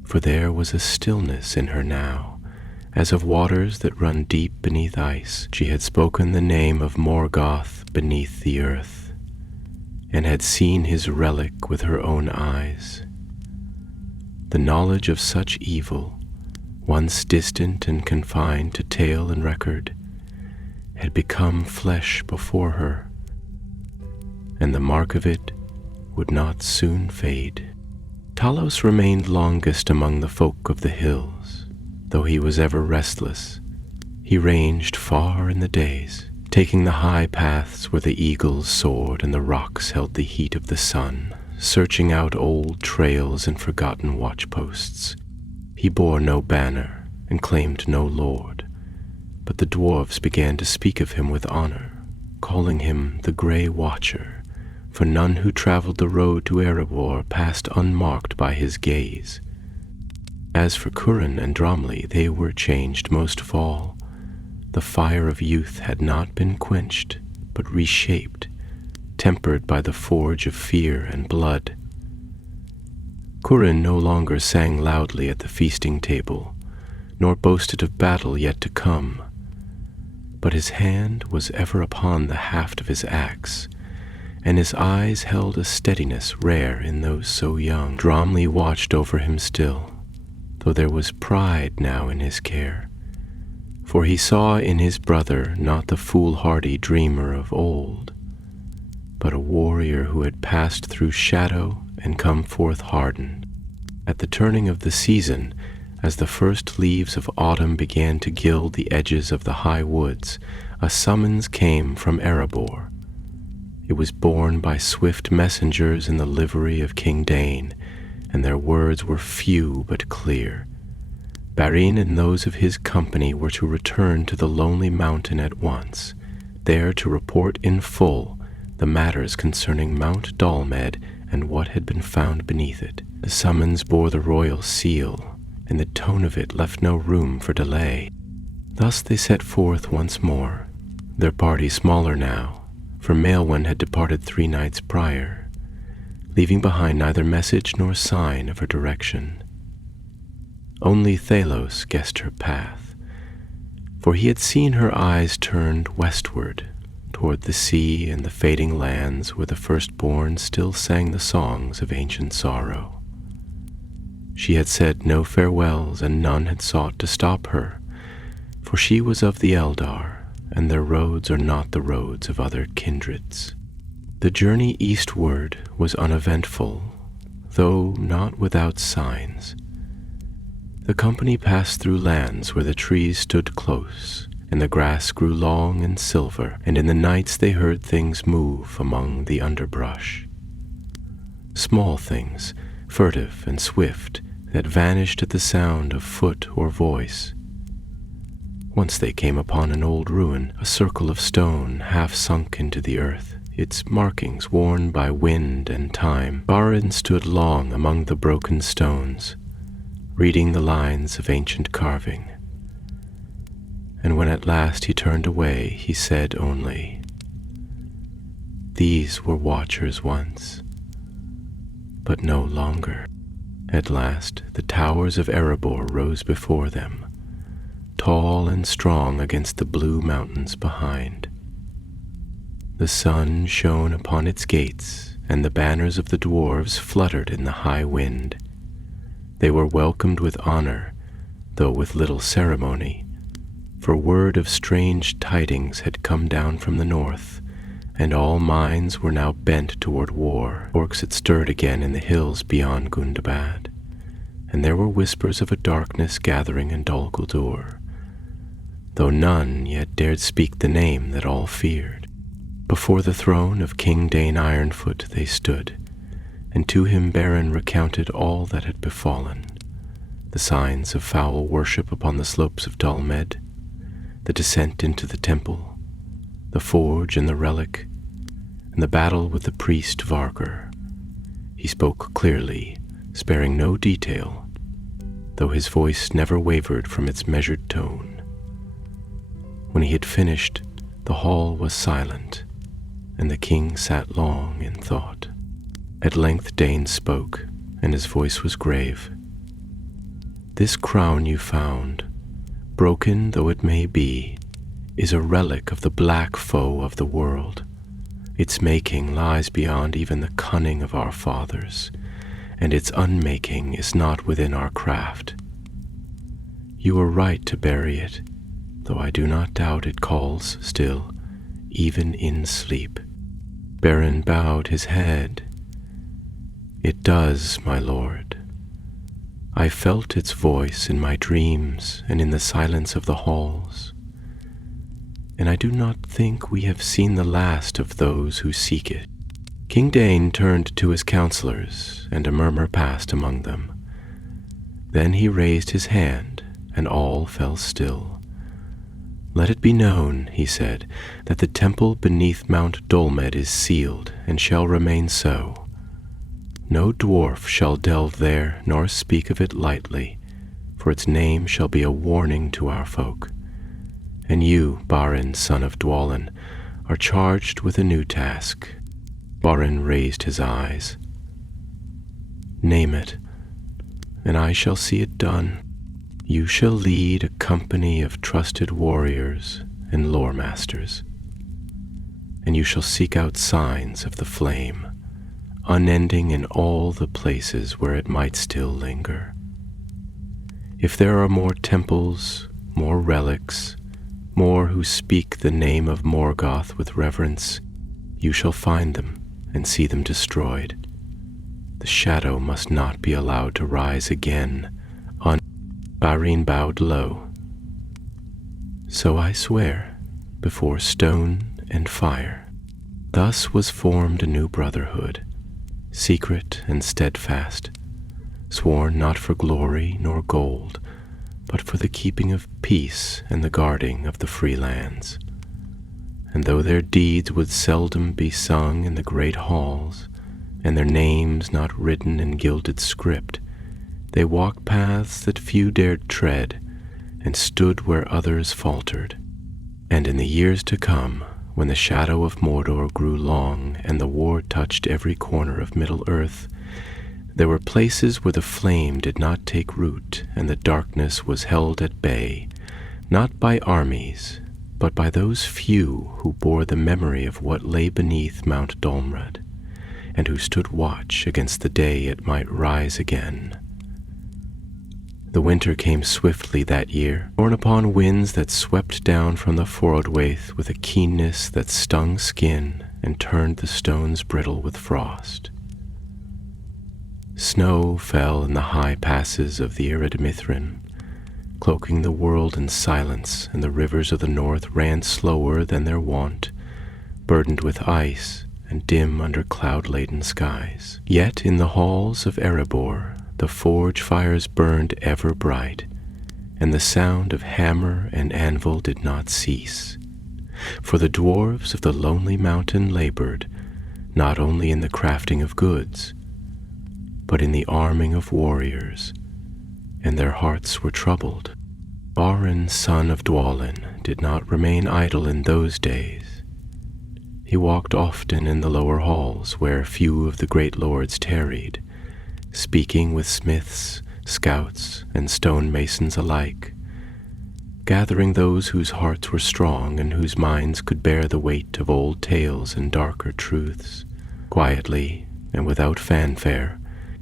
for there was a stillness in her now, as of waters that run deep beneath ice. She had spoken the name of Morgoth beneath the earth, and had seen his relic with her own eyes. The knowledge of such evil, once distant and confined to tale and record, had become flesh before her, and the mark of it would not soon fade. Talos remained longest among the folk of the hills, though he was ever restless. He ranged far in the days, taking the high paths where the eagles soared and the rocks held the heat of the sun, searching out old trails and forgotten watchposts. He bore no banner and claimed no lord, but the dwarves began to speak of him with honor, calling him the Grey Watcher, for none who traveled the road to Erebor passed unmarked by his gaze. As for Curin and Dromley, they were changed most of all. The fire of youth had not been quenched, but reshaped, tempered by the forge of fear and blood. Curin no longer sang loudly at the feasting table, nor boasted of battle yet to come, but his hand was ever upon the haft of his axe, and his eyes held a steadiness rare in those so young. Dromley watched over him still, though there was pride now in his care, for he saw in his brother not the foolhardy dreamer of old, but a warrior who had passed through shadow and come forth hardened. At the turning of the season, as the first leaves of autumn began to gild the edges of the high woods, a summons came from Erebor. It was borne by swift messengers in the livery of King Dane, and their words were few but clear. Barin and those of his company were to return to the lonely mountain at once, there to report in full the matters concerning Mount Dolmed and what had been found beneath it. The summons bore the royal seal, and the tone of it left no room for delay. Thus they set forth once more, their party smaller now, for Maelwen had departed 3 nights prior, leaving behind neither message nor sign of her direction. Only Thalos guessed her path, for he had seen her eyes turned westward, toward the sea and the fading lands where the firstborn still sang the songs of ancient sorrow. She had said no farewells, and none had sought to stop her, for she was of the Eldar, and their roads are not the roads of other kindreds. The journey eastward was uneventful, though not without signs. The company passed through lands where the trees stood close, and the grass grew long and silver, and in the nights they heard things move among the underbrush. Small things, furtive and swift, that vanished at the sound of foot or voice. Once they came upon an old ruin, a circle of stone half sunk into the earth, its markings worn by wind and time. Barin stood long among the broken stones, reading the lines of ancient carving. And when at last he turned away, he said only, "These were watchers once, but no longer." At last the towers of Erebor rose before them, tall and strong against the blue mountains behind. The sun shone upon its gates, and the banners of the dwarves fluttered in the high wind. They were welcomed with honor, though with little ceremony, For word of strange tidings had come down from the north, and all minds were now bent toward war. Orcs had stirred again in the hills beyond Gundabad, and there were whispers of a darkness gathering in Dol Guldur, though none yet dared speak the name that all feared. Before the throne of King Dane Ironfoot they stood, and to him Beren recounted all that had befallen, the signs of foul worship upon the slopes of Dolmed, the descent into the temple, the forge and the relic, and the battle with the priest Vargr. He spoke clearly, sparing no detail, though his voice never wavered from its measured tone. When he had finished, the hall was silent, and the king sat long in thought. At length Dane spoke, and his voice was grave. "This crown you found, broken though it may be, is a relic of the black foe of the world. Its making lies beyond even the cunning of our fathers, and its unmaking is not within our craft. You were right to bury it, though I do not doubt it calls still, even in sleep." Beren bowed his head. "It does, my lord. I felt its voice in my dreams and in the silence of the halls, and I do not think we have seen the last of those who seek it." King Dane turned to his counselors, and a murmur passed among them. Then he raised his hand, and all fell still. "Let it be known," he said, "that the temple beneath Mount Dolmed is sealed, and shall remain so. No dwarf shall delve there, nor speak of it lightly, for its name shall be a warning to our folk. And you, Baren, son of Dwalin, are charged with a new task." Baren raised his eyes. "Name it, and I shall see it done. You shall lead a company of trusted warriors and lore masters, and you shall seek out signs of the flame, unending in all the places where it might still linger. If there are more temples, more relics, more who speak the name of Morgoth with reverence, you shall find them and see them destroyed. The shadow must not be allowed to rise again." Baren bowed low. "So I swear, before stone and fire." Thus was formed a new brotherhood, secret and steadfast, sworn not for glory nor gold, but for the keeping of peace and the guarding of the free lands. And though their deeds would seldom be sung in the great halls, and their names not written in gilded script, they walked paths that few dared tread, and stood where others faltered. And in the years to come, when the shadow of Mordor grew long and the war touched every corner of Middle-earth, there were places where the flame did not take root and the darkness was held at bay, not by armies, but by those few who bore the memory of what lay beneath Mount Dolmed, and who stood watch against the day it might rise again. The winter came swiftly that year, borne upon winds that swept down from the Forodwaith with a keenness that stung skin and turned the stones brittle with frost. Snow fell in the high passes of the arid Mithrin, cloaking the world in silence, and the rivers of the north ran slower than their wont, burdened with ice and dim under cloud-laden skies. Yet in the halls of Erebor the forge fires burned ever bright, and the sound of hammer and anvil did not cease. For the dwarves of the lonely mountain labored, not only in the crafting of goods, but in the arming of warriors, and their hearts were troubled. Baren, son of Dwalin, did not remain idle in those days. He walked often in the lower halls where few of the great lords tarried, speaking with smiths, scouts, and stonemasons alike, gathering those whose hearts were strong and whose minds could bear the weight of old tales and darker truths. Quietly and without fanfare,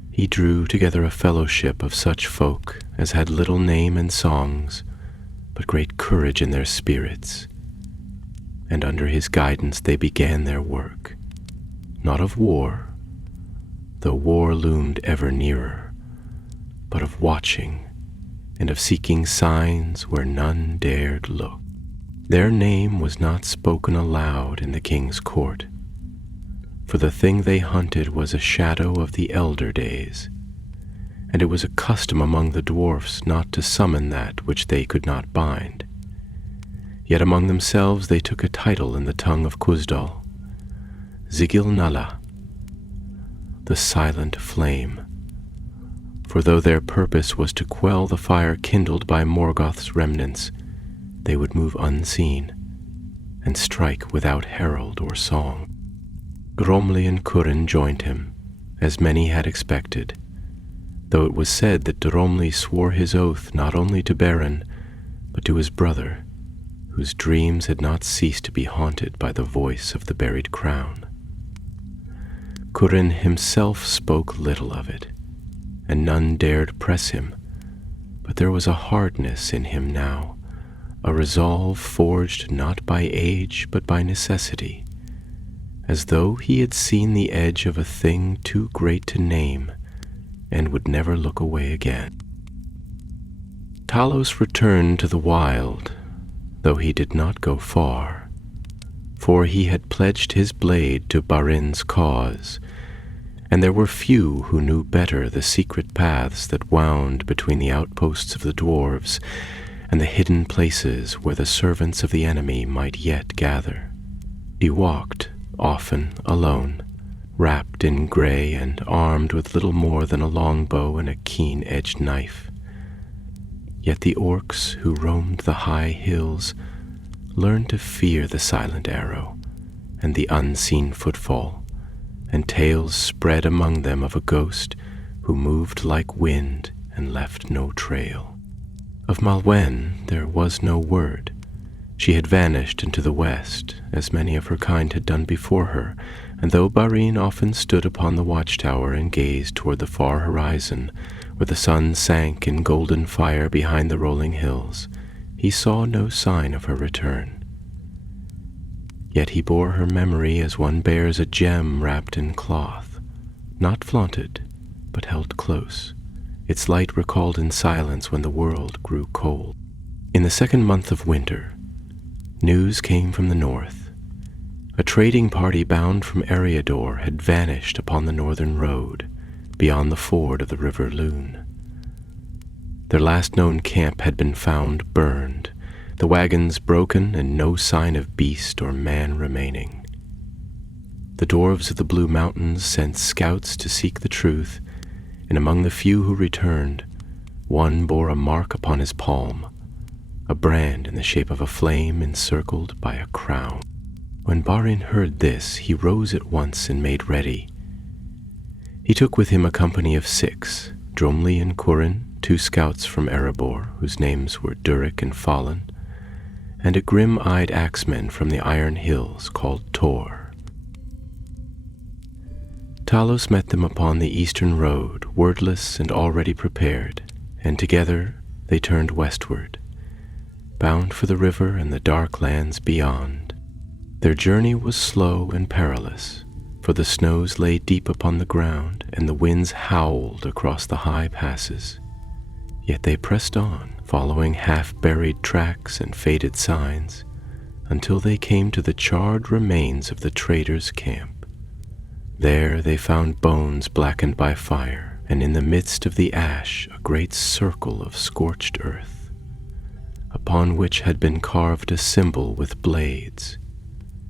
he drew together a fellowship of such folk as had little name and songs, but great courage in their spirits. And under his guidance they began their work, not of war, though war loomed ever nearer, but of watching and of seeking signs where none dared look. Their name was not spoken aloud in the king's court, for the thing they hunted was a shadow of the elder days, and it was a custom among the dwarfs not to summon that which they could not bind. Yet among themselves they took a title in the tongue of Cuzdal, Zigil Nala, the silent flame, for though their purpose was to quell the fire kindled by Morgoth's remnants, they would move unseen and strike without herald or song. Gormley and Curin joined him, as many had expected, though it was said that Gormley swore his oath not only to Beren, but to his brother, whose dreams had not ceased to be haunted by the voice of the buried crown. Curin himself spoke little of it, and none dared press him, but there was a hardness in him now, a resolve forged not by age but by necessity, as though he had seen the edge of a thing too great to name and would never look away again. Talos returned to the wild, though he did not go far, for he had pledged his blade to Barin's cause, and there were few who knew better the secret paths that wound between the outposts of the dwarves and the hidden places where the servants of the enemy might yet gather. He walked, often alone, wrapped in gray and armed with little more than a longbow and a keen-edged knife. Yet the orcs who roamed the high hills learned to fear the silent arrow and the unseen footfall, and tales spread among them of a ghost who moved like wind and left no trail. Of Malwen there was no word. She had vanished into the west, as many of her kind had done before her, and though Barin often stood upon the watchtower and gazed toward the far horizon, where the sun sank in golden fire behind the rolling hills, he saw no sign of her return. Yet he bore her memory as one bears a gem wrapped in cloth, not flaunted, but held close, its light recalled in silence when the world grew cold. In the second month of winter, news came from the north. A trading party bound from Eriador had vanished upon the northern road, beyond the ford of the river Lune. Their last known camp had been found burned, the wagons broken and no sign of beast or man remaining. The dwarves of the Blue Mountains sent scouts to seek the truth, and among the few who returned, one bore a mark upon his palm, a brand in the shape of a flame encircled by a crown. When Barin heard this, he rose at once and made ready. He took with him a company of 6, Dromli and Curin, 2 scouts from Erebor, whose names were Durik and Fallen, and a grim-eyed axeman from the Iron Hills called Tor. Talos met them upon the eastern road, wordless and already prepared, and together they turned westward, bound for the river and the dark lands beyond. Their journey was slow and perilous, for the snows lay deep upon the ground and the winds howled across the high passes. Yet they pressed on, following half-buried tracks and faded signs, until they came to the charred remains of the traders' camp. There they found bones blackened by fire, and in the midst of the ash a great circle of scorched earth, upon which had been carved a symbol with blades,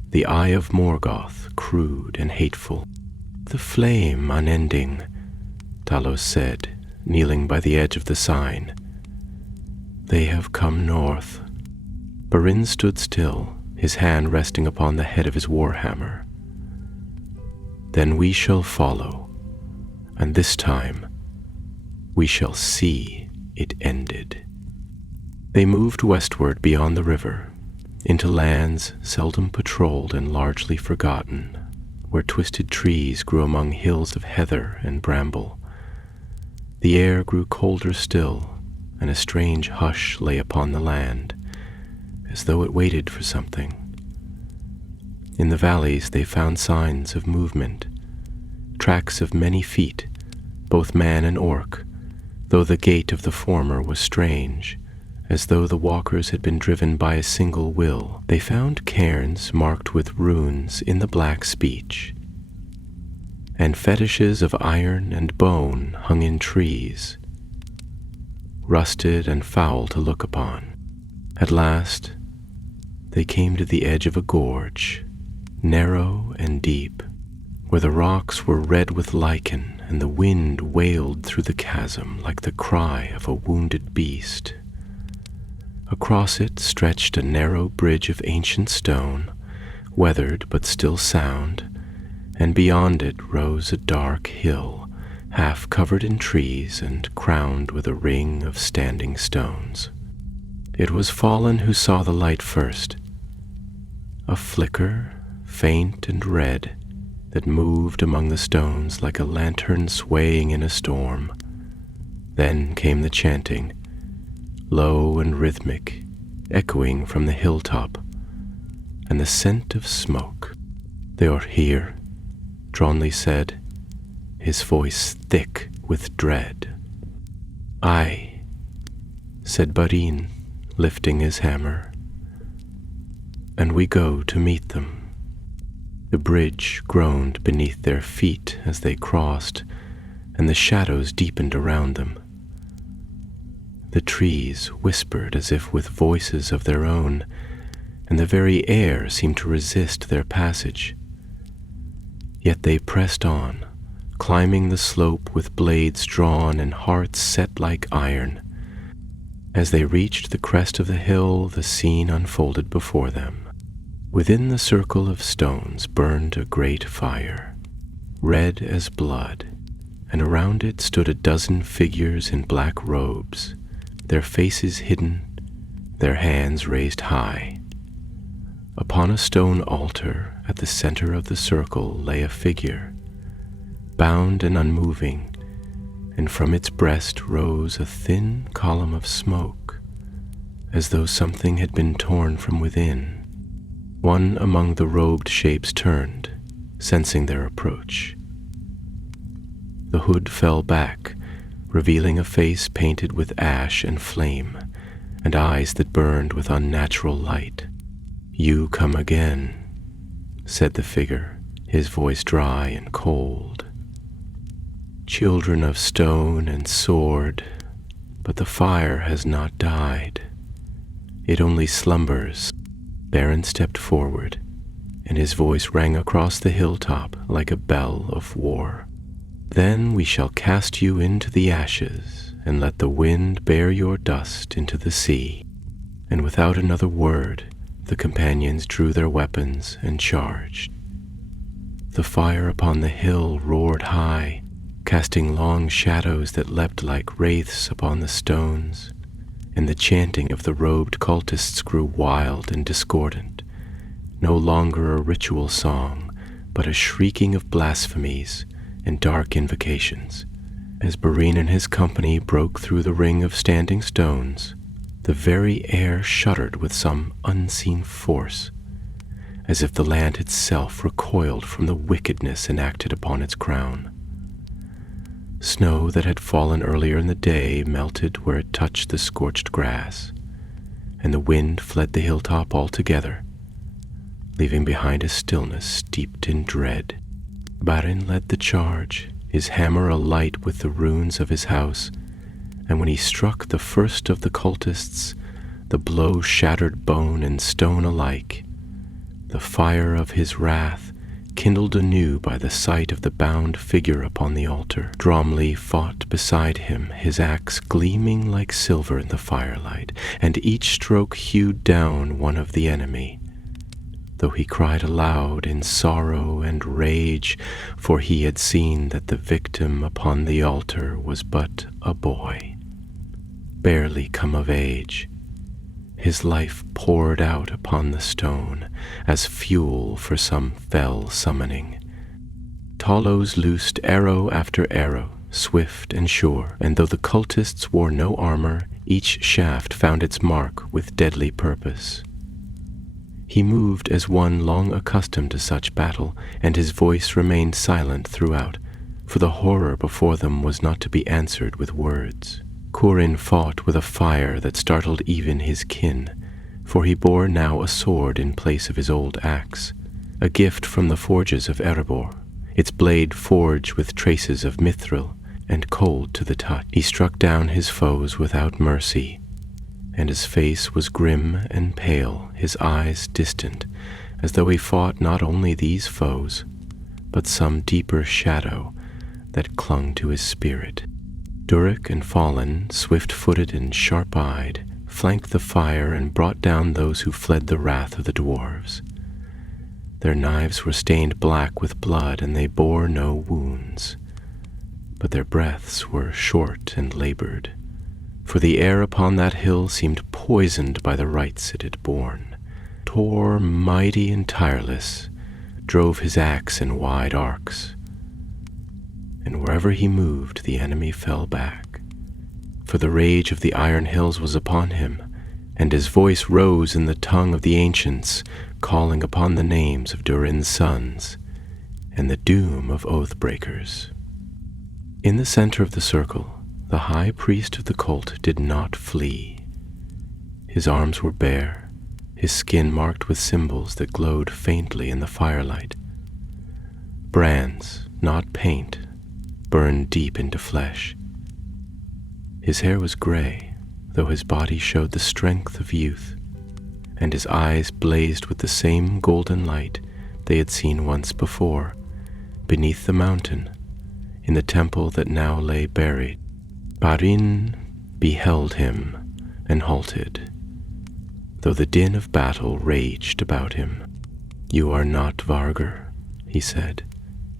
the eye of Morgoth, crude and hateful. "The flame unending," Talos said, kneeling by the edge of the sign. "They have come north." Barin stood still, his hand resting upon the head of his warhammer. "Then we shall follow, and this time we shall see it ended." They moved westward beyond the river, into lands seldom patrolled and largely forgotten, where twisted trees grew among hills of heather and bramble. The air grew colder still, and a strange hush lay upon the land, as though it waited for something. In the valleys they found signs of movement, tracks of many feet, both man and orc, though the gait of the former was strange, as though the walkers had been driven by a single will. They found cairns marked with runes in the black speech, and fetishes of iron and bone hung in trees, rusted and foul to look upon. At last, they came to the edge of a gorge, narrow and deep, where the rocks were red with lichen and the wind wailed through the chasm like the cry of a wounded beast. Across it stretched a narrow bridge of ancient stone, weathered but still sound, and beyond it rose a dark hill, half covered in trees and crowned with a ring of standing stones. It was Fallen who saw the light first, a flicker, faint and red, that moved among the stones like a lantern swaying in a storm. Then came the chanting, low and rhythmic, echoing from the hilltop, and the scent of smoke. "They are here," Dronley said, his voice thick with dread. "Aye," said Badin, lifting his hammer, "and we go to meet them." The bridge groaned beneath their feet as they crossed, and the shadows deepened around them. The trees whispered as if with voices of their own, and the very air seemed to resist their passage. Yet they pressed on, climbing the slope with blades drawn and hearts set like iron. As they reached the crest of the hill, the scene unfolded before them. Within the circle of stones burned a great fire, red as blood, and around it stood a dozen figures in black robes, their faces hidden, their hands raised high. Upon a stone altar at the center of the circle lay a figure, bound and unmoving, and from its breast rose a thin column of smoke, as though something had been torn from within. One among the robed shapes turned, sensing their approach. The hood fell back, revealing a face painted with ash and flame, and eyes that burned with unnatural light. "You come again," said the figure, his voice dry and cold. "Children of stone and sword, but the fire has not died. It only slumbers." Baron stepped forward, and his voice rang across the hilltop like a bell of war. "Then we shall cast you into the ashes, and let the wind bear your dust into the sea." And without another word, the companions drew their weapons and charged. The fire upon the hill roared high, casting long shadows that leapt like wraiths upon the stones, and the chanting of the robed cultists grew wild and discordant, no longer a ritual song, but a shrieking of blasphemies and dark invocations. As Barin and his company broke through the ring of standing stones, the very air shuddered with some unseen force, as if the land itself recoiled from the wickedness enacted upon its crown. Snow that had fallen earlier in the day melted where it touched the scorched grass, and the wind fled the hilltop altogether, leaving behind a stillness steeped in dread. Barin led the charge, his hammer alight with the runes of his house, and when he struck the first of the cultists, the blow shattered bone and stone alike. The fire of his wrath kindled anew by the sight of the bound figure upon the altar. Dromley fought beside him, his axe gleaming like silver in the firelight, and each stroke hewed down one of the enemy, though he cried aloud in sorrow and rage, for he had seen that the victim upon the altar was but a boy, barely come of age, his life poured out upon the stone as fuel for some fell summoning. Talos loosed arrow after arrow, swift and sure, and though the cultists wore no armor, each shaft found its mark with deadly purpose. He moved as one long accustomed to such battle, and his voice remained silent throughout, for the horror before them was not to be answered with words. Curin fought with a fire that startled even his kin, for he bore now a sword in place of his old axe, a gift from the forges of Erebor, its blade forged with traces of mithril and cold to the touch. He struck down his foes without mercy, and his face was grim and pale, his eyes distant, as though he fought not only these foes, but some deeper shadow that clung to his spirit. Durek and Fallen, swift-footed and sharp-eyed, flanked the fire and brought down those who fled the wrath of the dwarves. Their knives were stained black with blood, and they bore no wounds, but their breaths were short and labored, for the air upon that hill seemed poisoned by the rites it had borne. Tor, mighty and tireless, drove his axe in wide arcs, and wherever he moved the enemy fell back, for the rage of the Iron Hills was upon him, and his voice rose in the tongue of the ancients, calling upon the names of Durin's sons and the doom of oath-breakers. In the center of the circle, the high priest of the cult did not flee. His arms were bare, his skin marked with symbols that glowed faintly in the firelight. Brands, not paint, burned deep into flesh. His hair was gray, though his body showed the strength of youth, and his eyes blazed with the same golden light they had seen once before, beneath the mountain, in the temple that now lay buried. Barin beheld him and halted, though the din of battle raged about him. "You are not Vargr," he said,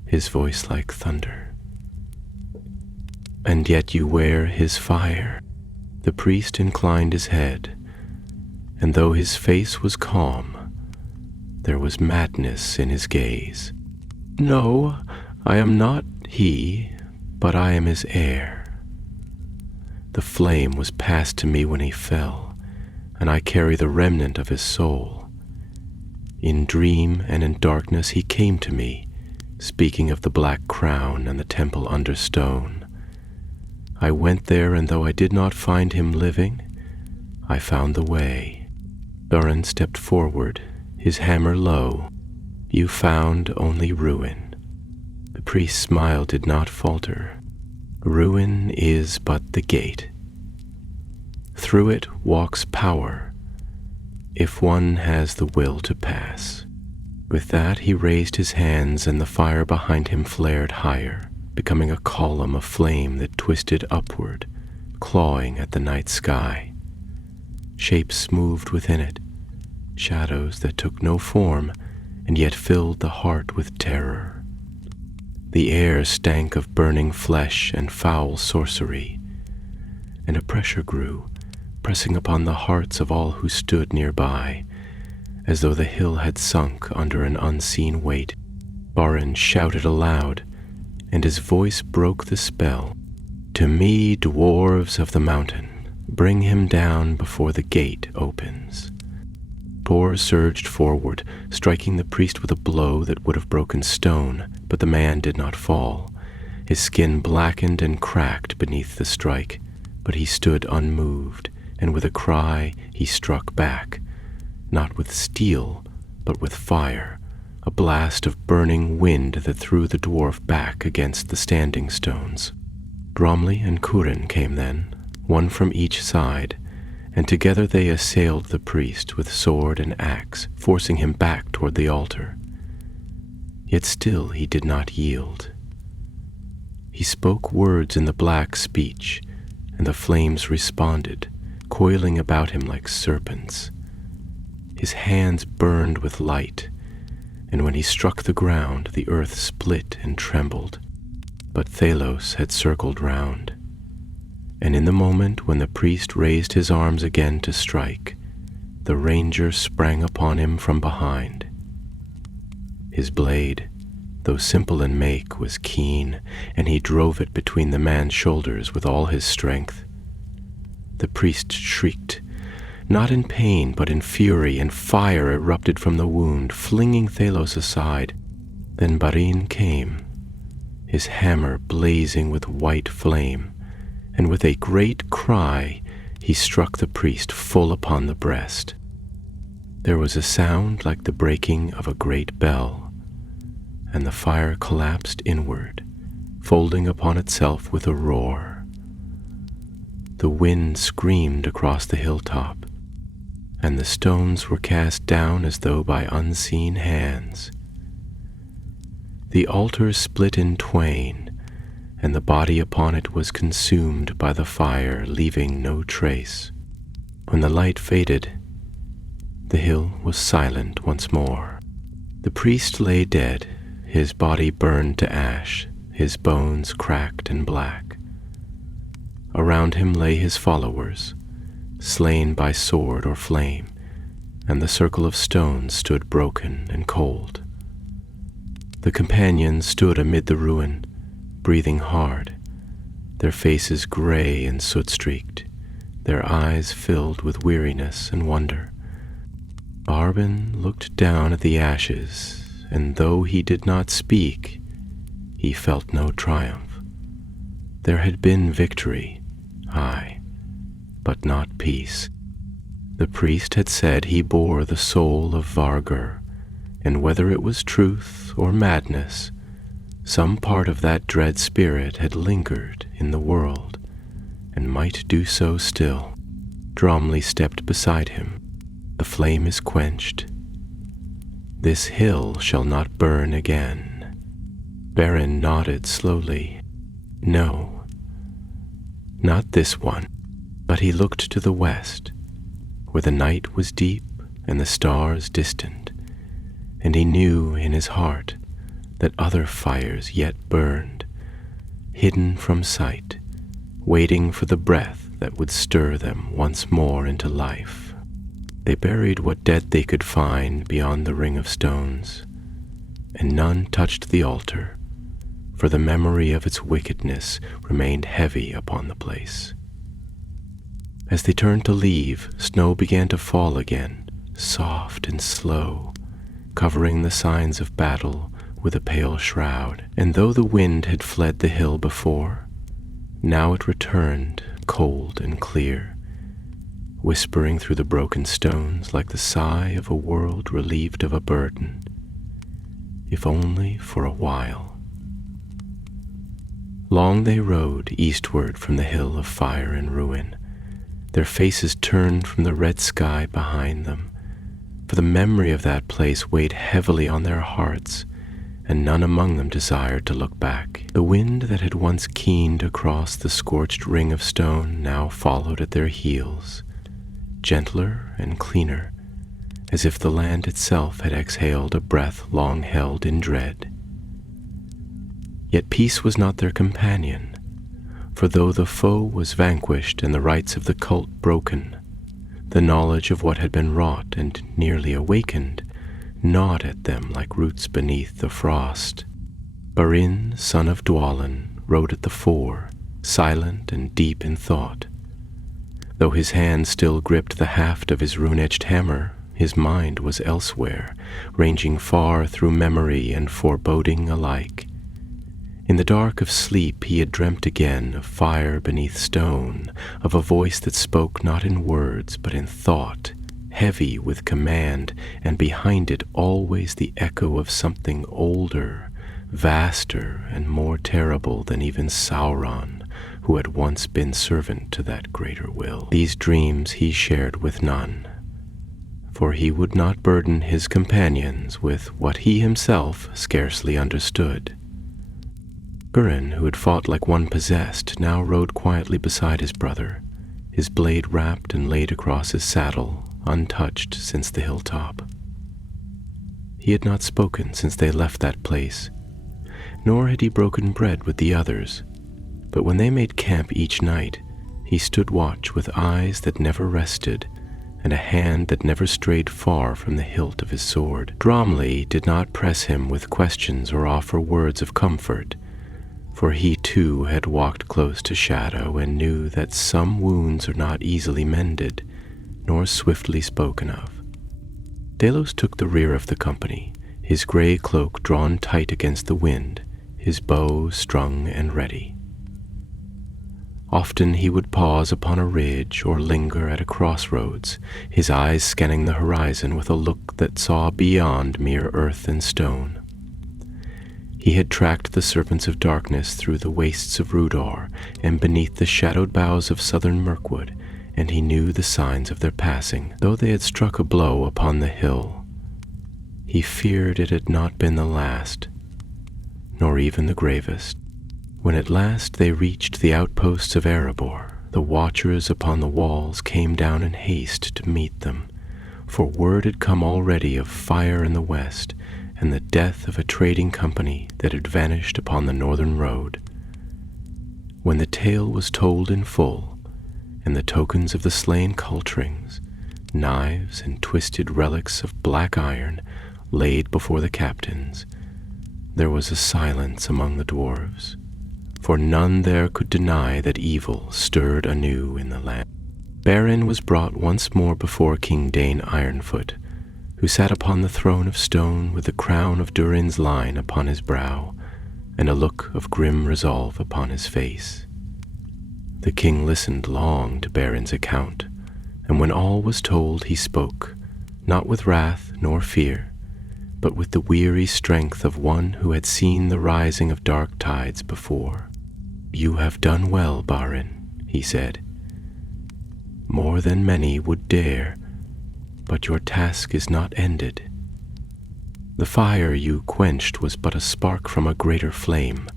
his voice like thunder. "And yet you wear his fire." The priest inclined his head, and though his face was calm, there was madness in his gaze. "No, I am not he, but I am his heir. The flame was passed to me when he fell, and I carry the remnant of his soul. In dream and in darkness he came to me, speaking of the black crown and the temple under stone. I went there, and though I did not find him living, I found the way." Thorin stepped forward, his hammer low. "You found only ruin." The priest's smile did not falter. "Ruin is but the gate. Through it walks power, if one has the will to pass." With that he raised his hands, and the fire behind him flared higher, becoming a column of flame that twisted upward, clawing at the night sky. Shapes moved within it, shadows that took no form and yet filled the heart with terror. The air stank of burning flesh and foul sorcery, and a pressure grew, pressing upon the hearts of all who stood nearby, as though the hill had sunk under an unseen weight. Barin shouted aloud, and his voice broke the spell. "To me, dwarves of the mountain, bring him down before the gate opens." Tor surged forward, striking the priest with a blow that would have broken stone, but the man did not fall. His skin blackened and cracked beneath the strike, but he stood unmoved, and with a cry he struck back, not with steel, but with fire, a blast of burning wind that threw the dwarf back against the standing stones. Bromley and Curin came then, one from each side, and together they assailed the priest with sword and axe, forcing him back toward the altar. Yet still he did not yield. He spoke words in the black speech, and the flames responded, coiling about him like serpents. His hands burned with light, and when he struck the ground, the earth split and trembled. But Thalos had circled round, and in the moment when the priest raised his arms again to strike, the ranger sprang upon him from behind. His blade, though simple in make, was keen, and he drove it between the man's shoulders with all his strength. The priest shrieked, Not in pain, but in fury, and fire erupted from the wound, flinging Thalos aside. Then Barin came, his hammer blazing with white flame, and with a great cry he struck the priest full upon the breast. There was a sound like the breaking of a great bell, and the fire collapsed inward, folding upon itself with a roar. The wind screamed across the hilltop, and the stones were cast down as though by unseen hands. The altar split in twain, and the body upon it was consumed by the fire, leaving no trace. When the light faded, the hill was silent once more. The priest lay dead, his body burned to ash, his bones cracked and black. Around him lay his followers, slain by sword or flame, and the circle of stones stood broken and cold. The companions stood amid the ruin, breathing hard, their faces gray and soot-streaked, their eyes filled with weariness and wonder. Arben looked down at the ashes, and though he did not speak, he felt no triumph. There had been victory, aye, but not peace. The priest had said he bore the soul of Vargur, and whether it was truth or madness, some part of that dread spirit had lingered in the world, and might do so still. Dromli stepped beside him. The flame is quenched. This hill shall not burn again. Beren nodded slowly. No, not this one. But he looked to the west, where the night was deep and the stars distant, and he knew in his heart that other fires yet burned, hidden from sight, waiting for the breath that would stir them once more into life. They buried what dead they could find beyond the ring of stones, and none touched the altar, for the memory of its wickedness remained heavy upon the place. As they turned to leave, snow began to fall again, soft and slow, covering the signs of battle with a pale shroud. And though the wind had fled the hill before, now it returned cold and clear, whispering through the broken stones like the sigh of a world relieved of a burden, if only for a while. Long they rode eastward from the hill of fire and ruin, their faces turned from the red sky behind them, for the memory of that place weighed heavily on their hearts, and none among them desired to look back. The wind that had once keened across the scorched ring of stone now followed at their heels, gentler and cleaner, as if the land itself had exhaled a breath long held in dread. Yet peace was not their companion, for though the foe was vanquished and the rites of the cult broken, the knowledge of what had been wrought and nearly awakened gnawed at them like roots beneath the frost. Barin, son of Dwalin, rode at the fore, silent and deep in thought. Though his hand still gripped the haft of his rune-edged hammer, his mind was elsewhere, ranging far through memory and foreboding alike. In the dark of sleep he had dreamt again of fire beneath stone, of a voice that spoke not in words but in thought, heavy with command, and behind it always the echo of something older, vaster, and more terrible than even Sauron, who had once been servant to that greater will. These dreams he shared with none, for he would not burden his companions with what he himself scarcely understood. Gurin, who had fought like one possessed, now rode quietly beside his brother, his blade wrapped and laid across his saddle, untouched since the hilltop. He had not spoken since they left that place, nor had he broken bread with the others, but when they made camp each night, he stood watch with eyes that never rested and a hand that never strayed far from the hilt of his sword. Dromli did not press him with questions or offer words of comfort, for he too had walked close to Shadow and knew that some wounds are not easily mended, nor swiftly spoken of. Delos took the rear of the company, his gray cloak drawn tight against the wind, his bow strung and ready. Often he would pause upon a ridge or linger at a crossroads, his eyes scanning the horizon with a look that saw beyond mere earth and stone. He had tracked the serpents of darkness through the wastes of Rudor and beneath the shadowed boughs of southern Mirkwood, and he knew the signs of their passing, though they had struck a blow upon the hill. He feared it had not been the last, nor even the gravest. When at last they reached the outposts of Erebor, the watchers upon the walls came down in haste to meet them, for word had come already of fire in the west and the death of a trading company that had vanished upon the northern road. When the tale was told in full, and the tokens of the slain cultrings, knives and twisted relics of black iron, laid before the captains, there was a silence among the dwarves, for none there could deny that evil stirred anew in the land. Beren was brought once more before King Dane Ironfoot, who sat upon the throne of stone with the crown of Durin's line upon his brow and a look of grim resolve upon his face. The king listened long to Beren's account, and when all was told he spoke, not with wrath nor fear, but with the weary strength of one who had seen the rising of dark tides before. "You have done well, Beren," he said. "More than many would dare, but your task is not ended. The fire you quenched was but a spark from a greater flame.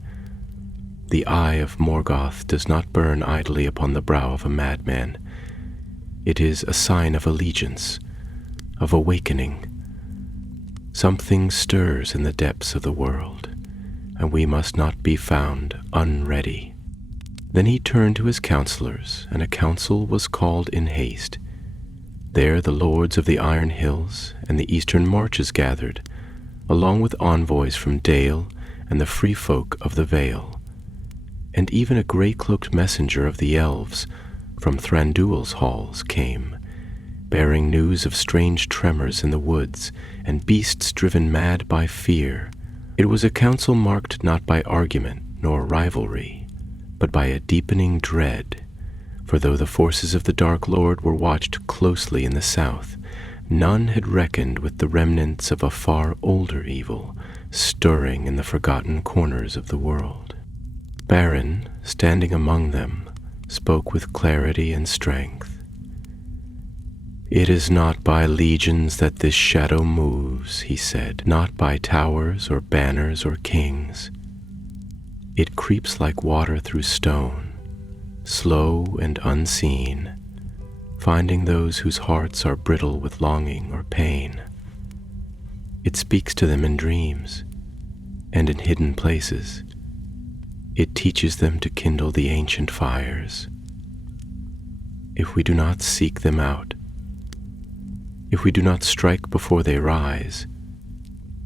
The eye of Morgoth does not burn idly upon the brow of a madman. It is a sign of allegiance, of awakening. Something stirs in the depths of the world, and we must not be found unready." Then he turned to his counselors, and a council was called in haste. There the lords of the Iron Hills and the eastern marches gathered, along with envoys from Dale and the free folk of the Vale, and even a grey-cloaked messenger of the elves from Thranduil's halls came, bearing news of strange tremors in the woods and beasts driven mad by fear. It was a council marked not by argument nor rivalry, but by a deepening dread, for though the forces of the Dark Lord were watched closely in the south, none had reckoned with the remnants of a far older evil stirring in the forgotten corners of the world. Beren, standing among them, spoke with clarity and strength. "It is not by legions that this shadow moves," he said, "not by towers or banners or kings. It creeps like water through stone, slow and unseen, finding those whose hearts are brittle with longing or pain. It speaks to them in dreams and in hidden places. It teaches them to kindle the ancient fires. If we do not seek them out, if we do not strike before they rise,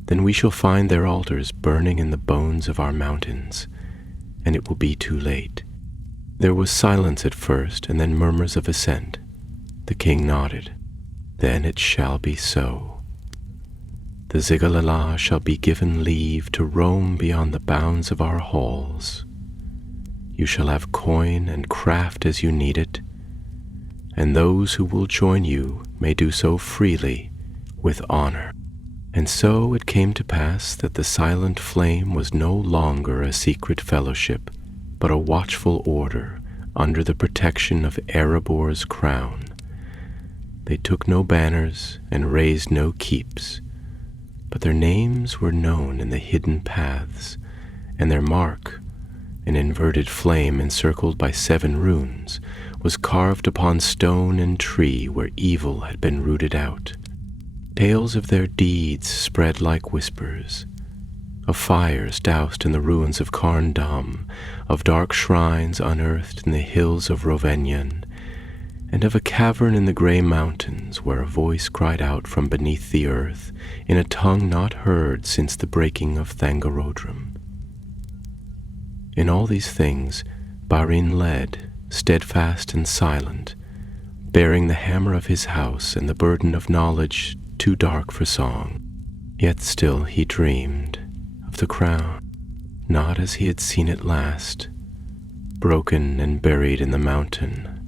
then we shall find their altars burning in the bones of our mountains, and it will be too late." There was silence at first, and then murmurs of assent. The king nodded. "Then it shall be so. The Zigalala shall be given leave to roam beyond the bounds of our halls. You shall have coin and craft as you need it, and those who will join you may do so freely, with honor." And so it came to pass that the silent flame was no longer a secret fellowship, but a watchful order under the protection of Erebor's crown. They took no banners and raised no keeps, but their names were known in the hidden paths, and their mark, an inverted flame encircled by 7 runes, was carved upon stone and tree where evil had been rooted out. Tales of their deeds spread like whispers, of fires doused in the ruins of Carn Dum, of dark shrines unearthed in the hills of Rovenion, and of a cavern in the grey mountains where a voice cried out from beneath the earth in a tongue not heard since the breaking of Thangorodrim. In all these things Beren led, steadfast and silent, bearing the hammer of his house and the burden of knowledge too dark for song. Yet still he dreamed of the crown, not as he had seen it last, broken and buried in the mountain,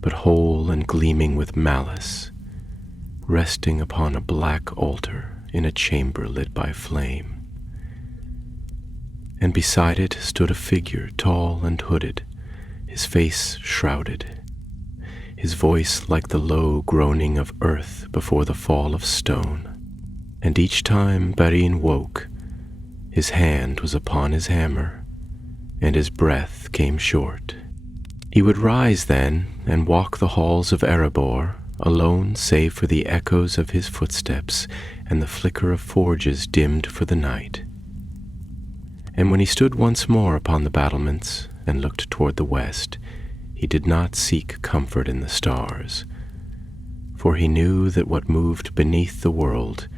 but whole and gleaming with malice, resting upon a black altar in a chamber lit by flame. And beside it stood a figure tall and hooded, his face shrouded, his voice like the low groaning of earth before the fall of stone. And each time Beren woke, his hand was upon his hammer, and his breath came short. He would rise then and walk the halls of Erebor, alone save for the echoes of his footsteps and the flicker of forges dimmed for the night. And when he stood once more upon the battlements and looked toward the west, he did not seek comfort in the stars, for he knew that what moved beneath the world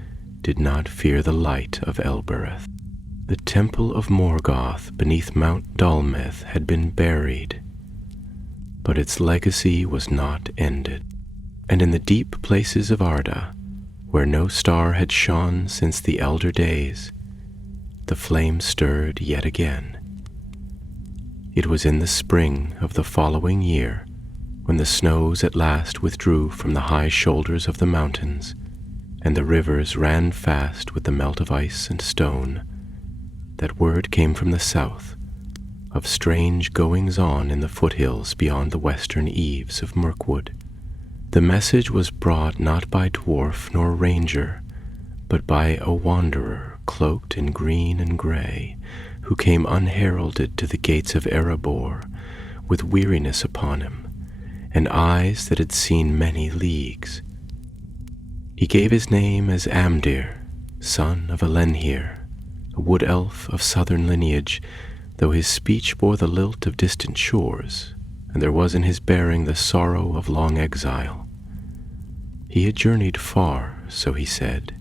did not fear the light of Elbereth. The temple of Morgoth beneath Mount Dolmed had been buried, but its legacy was not ended. And in the deep places of Arda, where no star had shone since the elder days, the flame stirred yet again. It was in the spring of the following year, when the snows at last withdrew from the high shoulders of the mountains, and the rivers ran fast with the melt of ice and stone, that word came from the south of strange goings-on in the foothills beyond the western eaves of Mirkwood. The message was brought not by dwarf nor ranger, but by a wanderer cloaked in green and gray, who came unheralded to the gates of Erebor, with weariness upon him, and eyes that had seen many leagues. He gave his name as Amdir, son of Elenhir, a wood elf of southern lineage, though his speech bore the lilt of distant shores, and there was in his bearing the sorrow of long exile. He had journeyed far, so he said,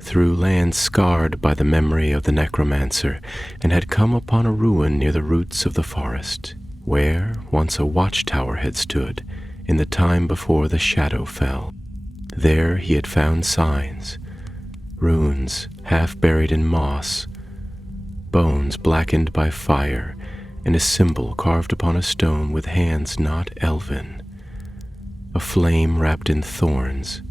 through lands scarred by the memory of the necromancer, and had come upon a ruin near the roots of the forest, where once a watchtower had stood in the time before the shadow fell. There he had found signs, runes half buried in moss, bones blackened by fire, and a symbol carved upon a stone with hands not elven, a flame wrapped in thorns,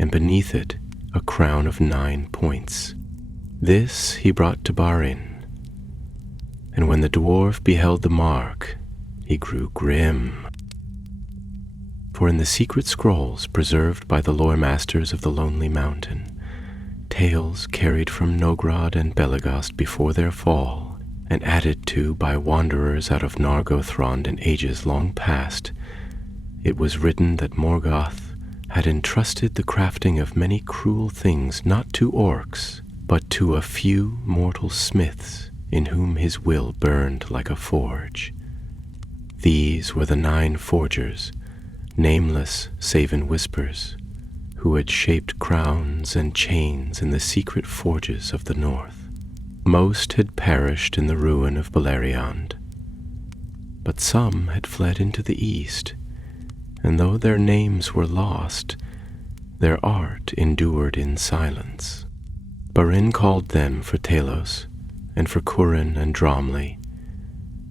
and beneath it a crown of 9 points. This he brought to Beren, and when the dwarf beheld the mark, he grew grim. For in the secret scrolls preserved by the lore masters of the Lonely Mountain, tales carried from Nogrod and Belegost before their fall, and added to by wanderers out of Nargothrond in ages long past, it was written that Morgoth had entrusted the crafting of many cruel things not to orcs, but to a few mortal smiths in whom his will burned like a forge. These were the 9 forgers, nameless save in whispers, who had shaped crowns and chains in the secret forges of the north. Most had perished in the ruin of Beleriand, but some had fled into the east, and though their names were lost, their art endured in silence. Beren called them for Talos, and for Curin and Dromley,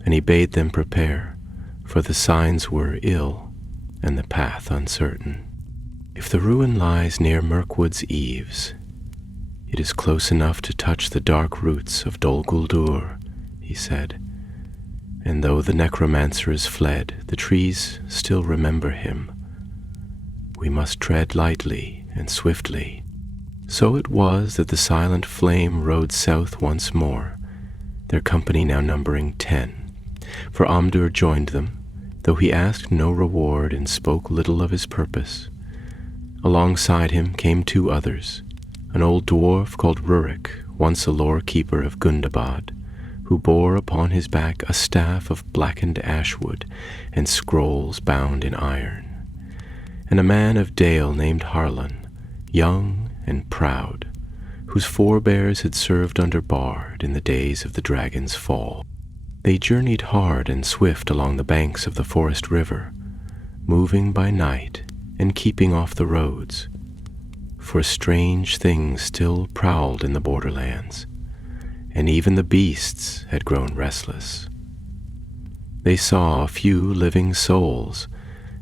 and he bade them prepare, for the signs were ill, and the path uncertain. If the ruin lies near Mirkwood's eaves, it is close enough to touch the dark roots of Dol Guldur, he said, and though the necromancer is fled, the trees still remember him. We must tread lightly and swiftly. So it was that the silent flame rode south once more, their company now numbering 10. For Amdur joined them, though he asked no reward and spoke little of his purpose. Alongside him came 2 others, an old dwarf called Rurik, once a lore keeper of Gundabad, who bore upon his back a staff of blackened ashwood and scrolls bound in iron, and a man of Dale named Harlan, young and proud, whose forebears had served under Bard in the days of the dragon's fall. They journeyed hard and swift along the banks of the forest river, moving by night and keeping off the roads, for strange things still prowled in the borderlands, and even the beasts had grown restless. They saw a few living souls,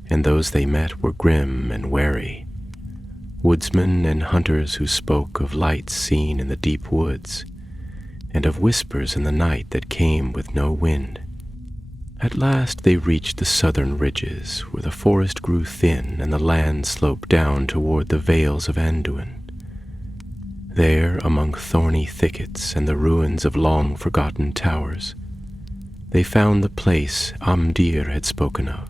and those they met were grim and wary, woodsmen and hunters who spoke of lights seen in the deep woods, and of whispers in the night that came with no wind. At last they reached the southern ridges, where the forest grew thin and the land sloped down toward the vales of Anduin. There, among thorny thickets and the ruins of long-forgotten towers, they found the place Amdir had spoken of.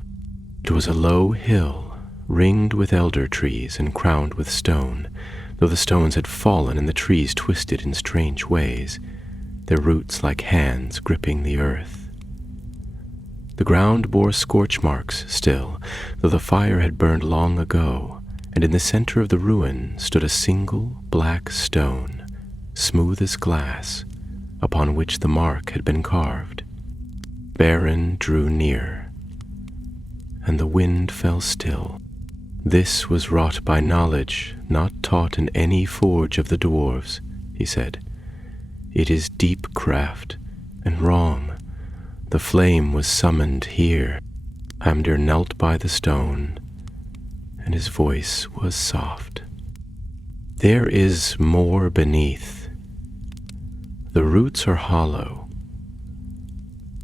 It was a low hill, ringed with elder trees and crowned with stone, though the stones had fallen and the trees twisted in strange ways, their roots like hands gripping the earth. The ground bore scorch marks still, though the fire had burned long ago, and in the center of the ruin stood a single black stone, smooth as glass, upon which the mark had been carved. Beren drew near, and the wind fell still. This was wrought by knowledge not taught in any forge of the dwarves, he said. It is deep craft, and wrong. The flame was summoned here. Amdir knelt by the stone, and his voice was soft. There is more beneath. The roots are hollow.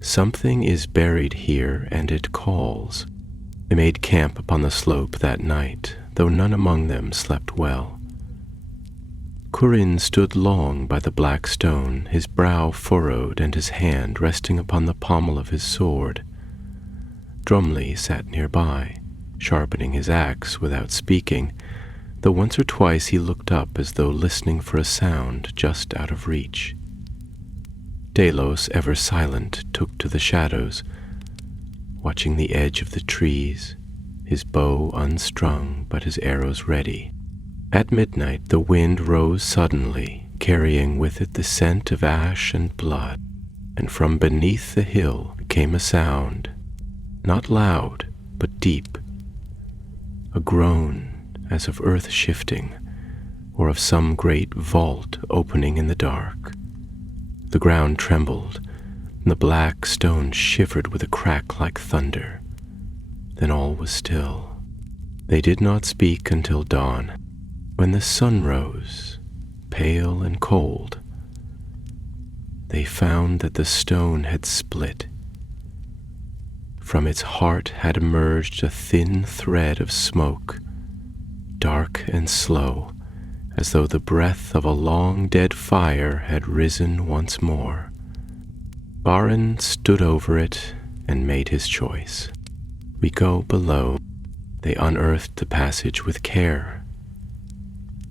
Something is buried here, and it calls. They made camp upon the slope that night, though none among them slept well. Curin stood long by the black stone, his brow furrowed and his hand resting upon the pommel of his sword. Drumli sat nearby, sharpening his axe without speaking, though once or twice he looked up as though listening for a sound just out of reach. Delos, ever silent, took to the shadows, watching the edge of the trees, his bow unstrung but his arrows ready. At midnight the wind rose suddenly, carrying with it the scent of ash and blood, and from beneath the hill came a sound, not loud, but deep, a groan as of earth shifting, or of some great vault opening in the dark. The ground trembled, and the black stone shivered with a crack like thunder. Then all was still. They did not speak until dawn. When the sun rose, pale and cold, they found that the stone had split. From its heart had emerged a thin thread of smoke, dark and slow, as though the breath of a long-dead fire had risen once more. Beren stood over it and made his choice. We go below. They unearthed the passage with care,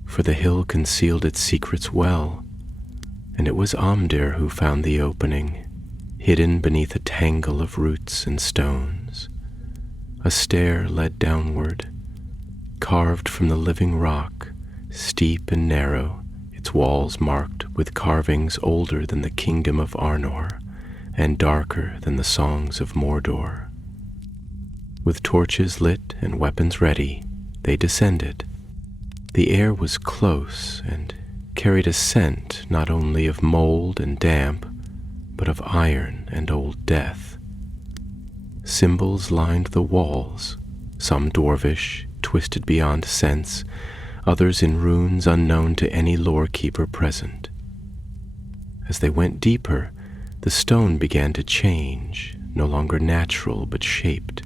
for the hill concealed its secrets well, and it was Amdir who found the opening, hidden beneath a tangle of roots and stones. A stair led downward, carved from the living rock, steep and narrow, its walls marked with carvings older than the kingdom of Arnor, and darker than the songs of Mordor. With torches lit and weapons ready, they descended. The air was close and carried a scent not only of mold and damp, but of iron and old death. Symbols lined the walls, some dwarvish, twisted beyond sense, others in runes unknown to any lore-keeper present. As they went deeper, the stone began to change, no longer natural but shaped,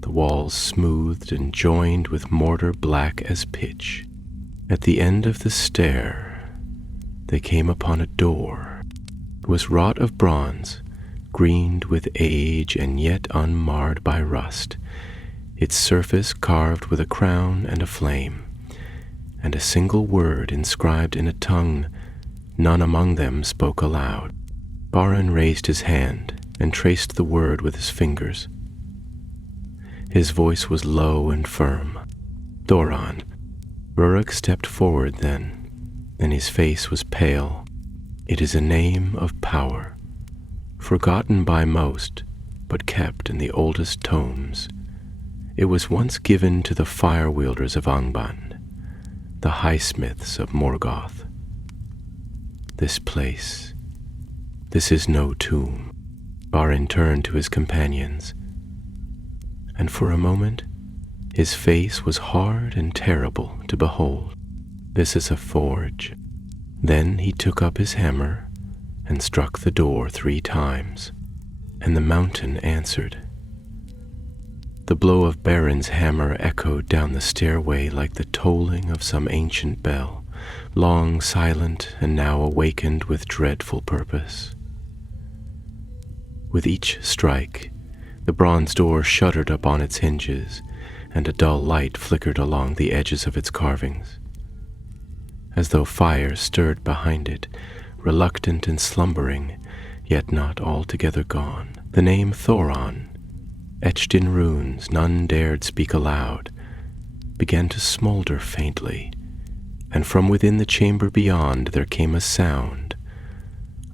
the walls smoothed and joined with mortar black as pitch. At the end of the stair, they came upon a door. It was wrought of bronze, greened with age and yet unmarred by rust, its surface carved with a crown and a flame, and a single word inscribed in a tongue none among them spoke aloud. Beren raised his hand and traced the word with his fingers. His voice was low and firm. Thoron. Rurik stepped forward then, and his face was pale. It is a name of power, forgotten by most, but kept in the oldest tomes. It was once given to the fire-wielders of Angband, the high-smiths of Morgoth. This place, this is no tomb. Barin turned to his companions, and for a moment his face was hard and terrible to behold. This is a forge. Then he took up his hammer and struck the door 3 times, and the mountain answered. The blow of Barin's hammer echoed down the stairway like the tolling of some ancient bell, long silent and now awakened with dreadful purpose. With each strike, the bronze door shuddered upon its hinges, and a dull light flickered along the edges of its carvings, as though fire stirred behind it, reluctant and slumbering, yet not altogether gone. The name Thoron, etched in runes none dared speak aloud, began to smolder faintly, and from within the chamber beyond there came a sound,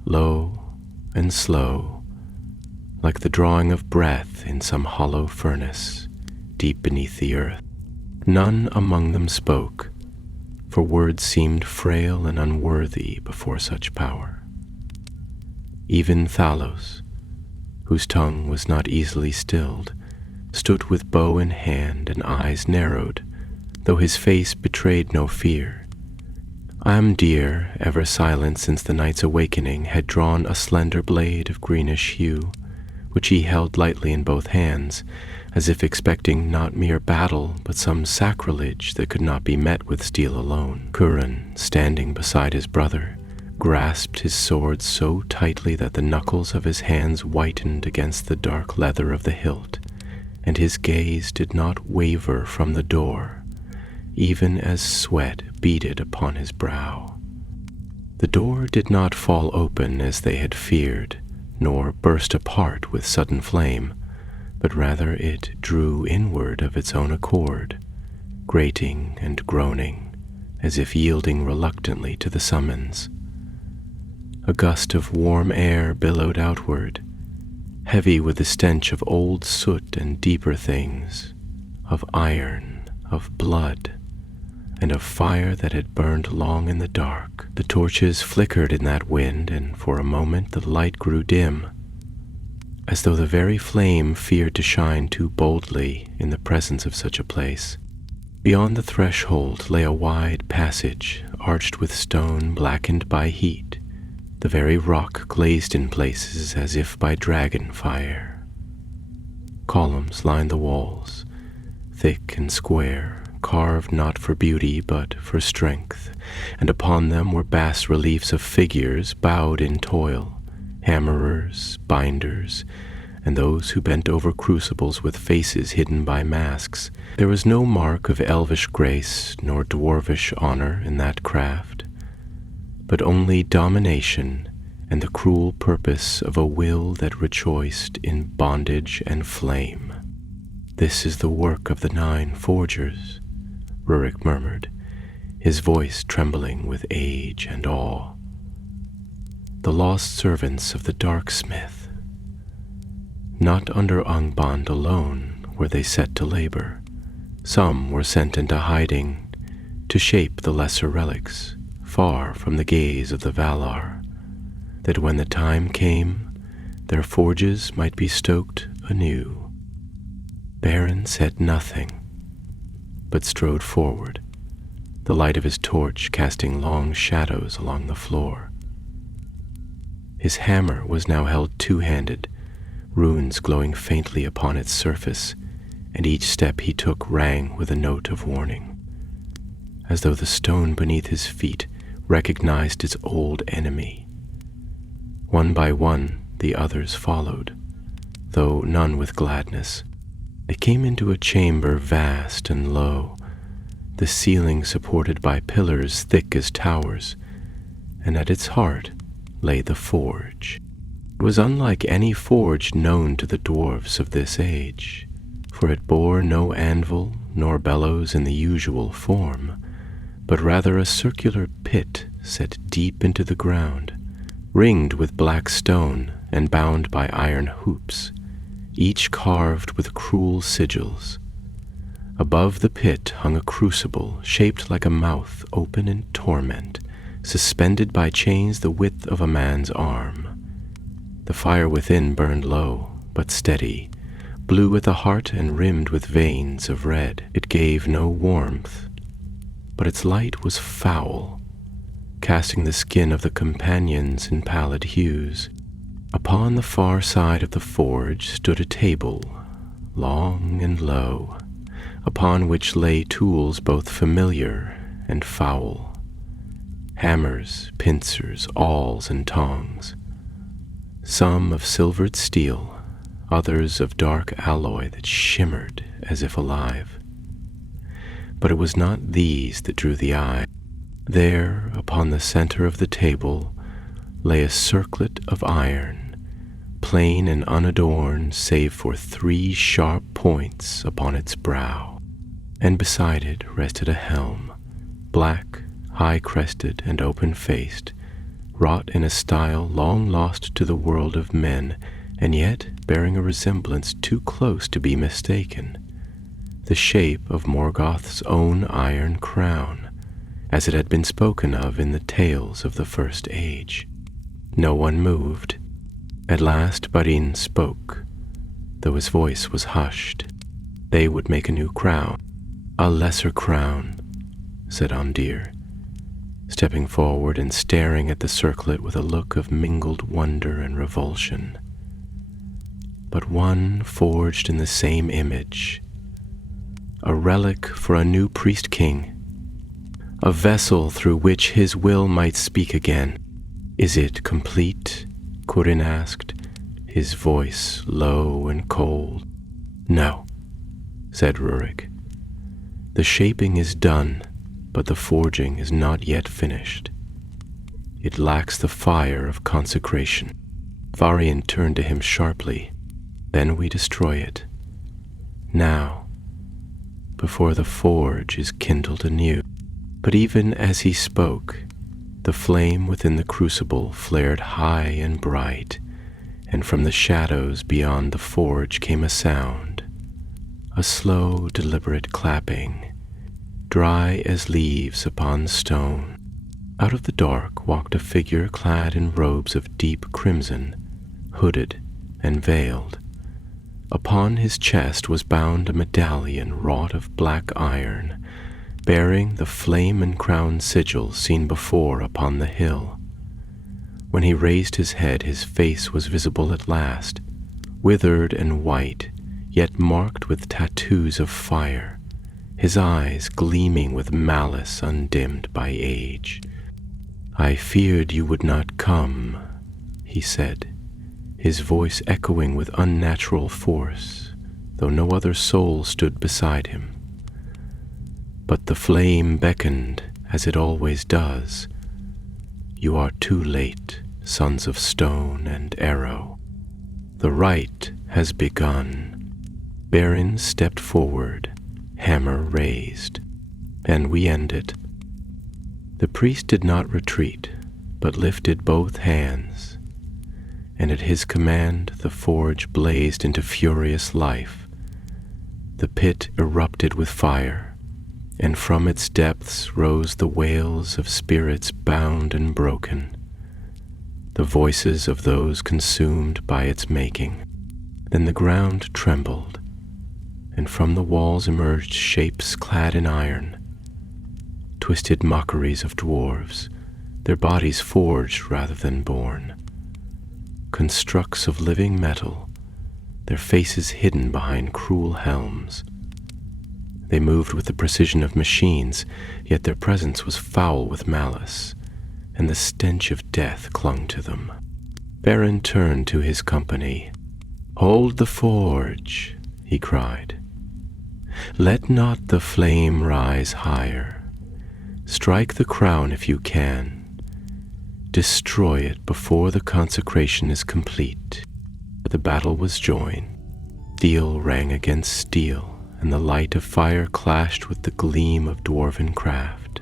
low and slow, like the drawing of breath in some hollow furnace deep beneath the earth. None among them spoke, for words seemed frail and unworthy before such power. Even Thalos, whose tongue was not easily stilled, stood with bow in hand and eyes narrowed, though his face betrayed no fear. Amdir, ever silent since the night's awakening, had drawn a slender blade of greenish hue, which he held lightly in both hands, as if expecting not mere battle, but some sacrilege that could not be met with steel alone. Curan, standing beside his brother, grasped his sword so tightly that the knuckles of his hands whitened against the dark leather of the hilt, and his gaze did not waver from the door, even as sweat beaded upon his brow. The door did not fall open as they had feared, nor burst apart with sudden flame, but rather it drew inward of its own accord, grating and groaning, as if yielding reluctantly to the summons. A gust of warm air billowed outward, heavy with the stench of old soot and deeper things, of iron, of blood, and of fire that had burned long in the dark. The torches flickered in that wind, and for a moment the light grew dim, as though the very flame feared to shine too boldly in the presence of such a place. Beyond the threshold lay a wide passage, arched with stone blackened by heat, the very rock glazed in places as if by dragon fire. Columns lined the walls, thick and square, carved not for beauty but for strength, and upon them were bas-reliefs of figures bowed in toil, hammerers, binders, and those who bent over crucibles with faces hidden by masks. There was no mark of elvish grace nor dwarvish honor in that craft, but only domination and the cruel purpose of a will that rejoiced in bondage and flame. "This is the work of the 9 forgers," Rurik murmured, his voice trembling with age and awe. "The lost servants of the Dark Smith. Not under Angband alone were they set to labor. Some were sent into hiding to shape the lesser relics, far from the gaze of the Valar, that when the time came, their forges might be stoked anew." Barin said nothing, but strode forward, the light of his torch casting long shadows along the floor. His hammer was now held two-handed, runes glowing faintly upon its surface, and each step he took rang with a note of warning, as though the stone beneath his feet recognized its old enemy. One by one the others followed, though none with gladness. They came into a chamber vast and low, the ceiling supported by pillars thick as towers, and at its heart lay the forge. It was unlike any forge known to the dwarves of this age, for it bore no anvil nor bellows in the usual form, but rather a circular pit set deep into the ground, ringed with black stone and bound by iron hoops, each carved with cruel sigils, Above the pit hung a crucible shaped like a mouth open in torment, suspended by chains the width of a man's arm. The fire within burned low, but steady, blue at the heart and rimmed with veins of red. It gave no warmth, but its light was foul, casting the skin of the companions in pallid hues. Upon the far side of the forge stood a table, long and low, upon which lay tools both familiar and foul: hammers, pincers, awls, and tongs, some of silvered steel, others of dark alloy that shimmered as if alive. But it was not these that drew the eye. There, upon the center of the table, lay a circlet of iron, plain and unadorned save for 3 sharp points upon its brow, and beside it rested a helm, black, high-crested, and open-faced, wrought in a style long lost to the world of men, and yet bearing a resemblance too close to be mistaken, the shape of Morgoth's own iron crown, as it had been spoken of in the tales of the First Age. No one moved. At last Barin spoke, though his voice was hushed. They would make a new crown. A lesser crown, said Amdir, stepping forward and staring at the circlet with a look of mingled wonder and revulsion. But one forged in the same image, a relic for a new priest-king, a vessel through which his will might speak again. Is it complete? Kurin asked, his voice low and cold. No, said Rurik. The shaping is done, but the forging is not yet finished. It lacks the fire of consecration. Varian turned to him sharply. Then we destroy it. Now, before the forge is kindled anew. But even as he spoke, the flame within the crucible flared high and bright, and from the shadows beyond the forge came a sound, a slow, deliberate clapping, dry as leaves upon stone. Out of the dark walked a figure clad in robes of deep crimson, hooded and veiled. Upon his chest was bound a medallion wrought of black iron, bearing the flame and crown sigil seen before upon the hill. When he raised his head, his face was visible at last, withered and white, yet marked with tattoos of fire, his eyes gleaming with malice undimmed by age. I feared you would not come, he said, his voice echoing with unnatural force, though no other soul stood beside him. But the flame beckoned, as it always does. You are too late, sons of stone and arrow. The rite has begun. Barin stepped forward, hammer raised, and we end it. The priest did not retreat, but lifted both hands, and at his command the forge blazed into furious life. The pit erupted with fire, and from its depths rose the wails of spirits bound and broken, the voices of those consumed by its making. Then the ground trembled, and from the walls emerged shapes clad in iron, twisted mockeries of dwarves, their bodies forged rather than born, constructs of living metal, their faces hidden behind cruel helms. They moved with the precision of machines, yet their presence was foul with malice, and the stench of death clung to them. Barin turned to his company. "Hold the forge," he cried. "Let not the flame rise higher. Strike the crown if you can. Destroy it before the consecration is complete." The battle was joined. Steel rang against steel, and the light of fire clashed with the gleam of dwarven craft.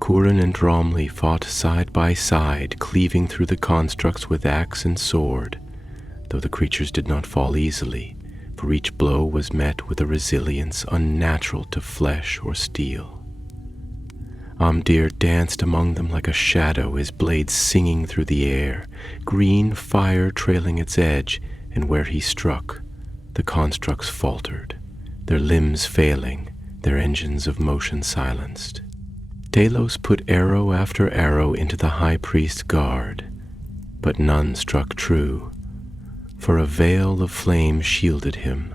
Kurin and Dromli fought side by side, cleaving through the constructs with axe and sword, though the creatures did not fall easily, for each blow was met with a resilience unnatural to flesh or steel. Amdir danced among them like a shadow, his blade singing through the air, green fire trailing its edge, and where he struck, the constructs faltered, their limbs failing, their engines of motion silenced. Delos put arrow after arrow into the high priest's guard, but none struck true, for a veil of flame shielded him,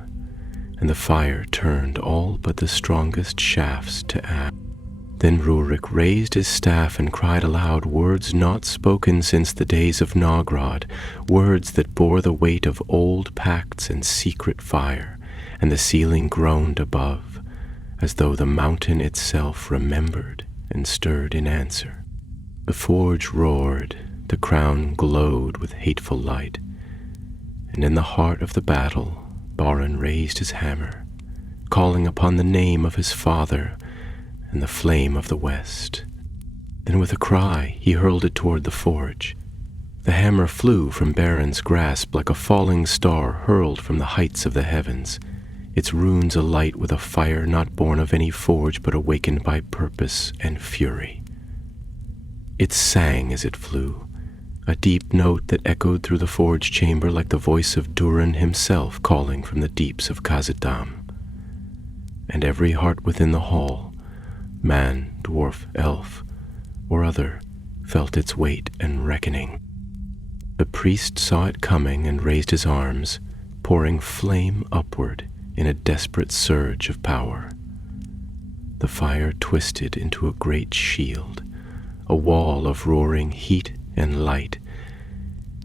and the fire turned all but the strongest shafts to ash. Then Rurik raised his staff and cried aloud words not spoken since the days of Nogrod, words that bore the weight of old pacts and secret fire, and the ceiling groaned above, as though the mountain itself remembered and stirred in answer. The forge roared, the crown glowed with hateful light, and in the heart of the battle Baran raised his hammer, calling upon the name of his father and the flame of the west. Then with a cry he hurled it toward the forge. The hammer flew from Baran's grasp like a falling star hurled from the heights of the heavens, its runes alight with a fire not born of any forge but awakened by purpose and fury. It sang as it flew, a deep note that echoed through the forge chamber like the voice of Durin himself calling from the deeps of Khazad-dûm. And every heart within the hall, man, dwarf, elf, or other, felt its weight and reckoning. The priest saw it coming and raised his arms, pouring flame upward in a desperate surge of power. The fire twisted into a great shield, a wall of roaring heat and light,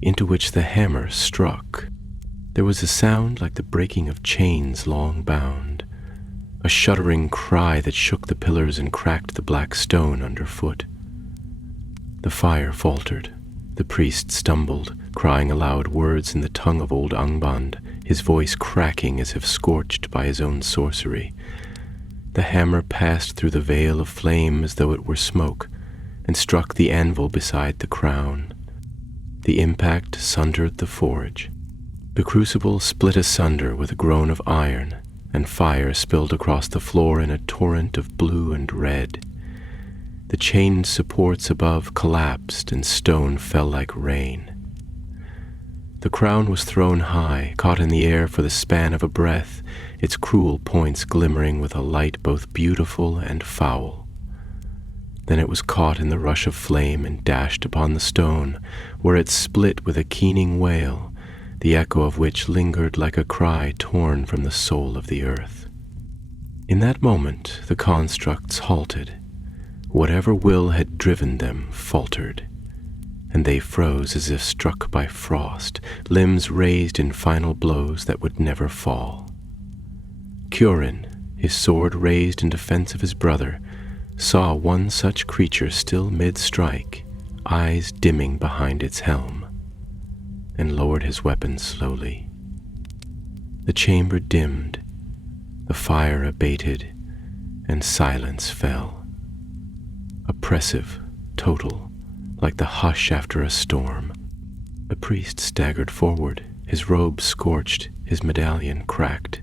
into which the hammer struck. There was a sound like the breaking of chains long bound, a shuddering cry that shook the pillars and cracked the black stone underfoot. The fire faltered. The priest stumbled, crying aloud words in the tongue of old Angband, his voice cracking as if scorched by his own sorcery. The hammer passed through the veil of flame as though it were smoke, and struck the anvil beside the crown. The impact sundered the forge. The crucible split asunder with a groan of iron, and fire spilled across the floor in a torrent of blue and red. The chained supports above collapsed, and stone fell like rain. The crown was thrown high, caught in the air for the span of a breath, its cruel points glimmering with a light both beautiful and foul. Then it was caught in the rush of flame and dashed upon the stone, where it split with a keening wail, the echo of which lingered like a cry torn from the soul of the earth. In that moment the constructs halted. Whatever will had driven them faltered, and they froze as if struck by frost, limbs raised in final blows that would never fall. Curin, his sword raised in defense of his brother, saw one such creature still mid-strike, eyes dimming behind its helm, and lowered his weapon slowly. The chamber dimmed, the fire abated, and silence fell. Oppressive, total, like the hush after a storm. The priest staggered forward, his robe scorched, his medallion cracked.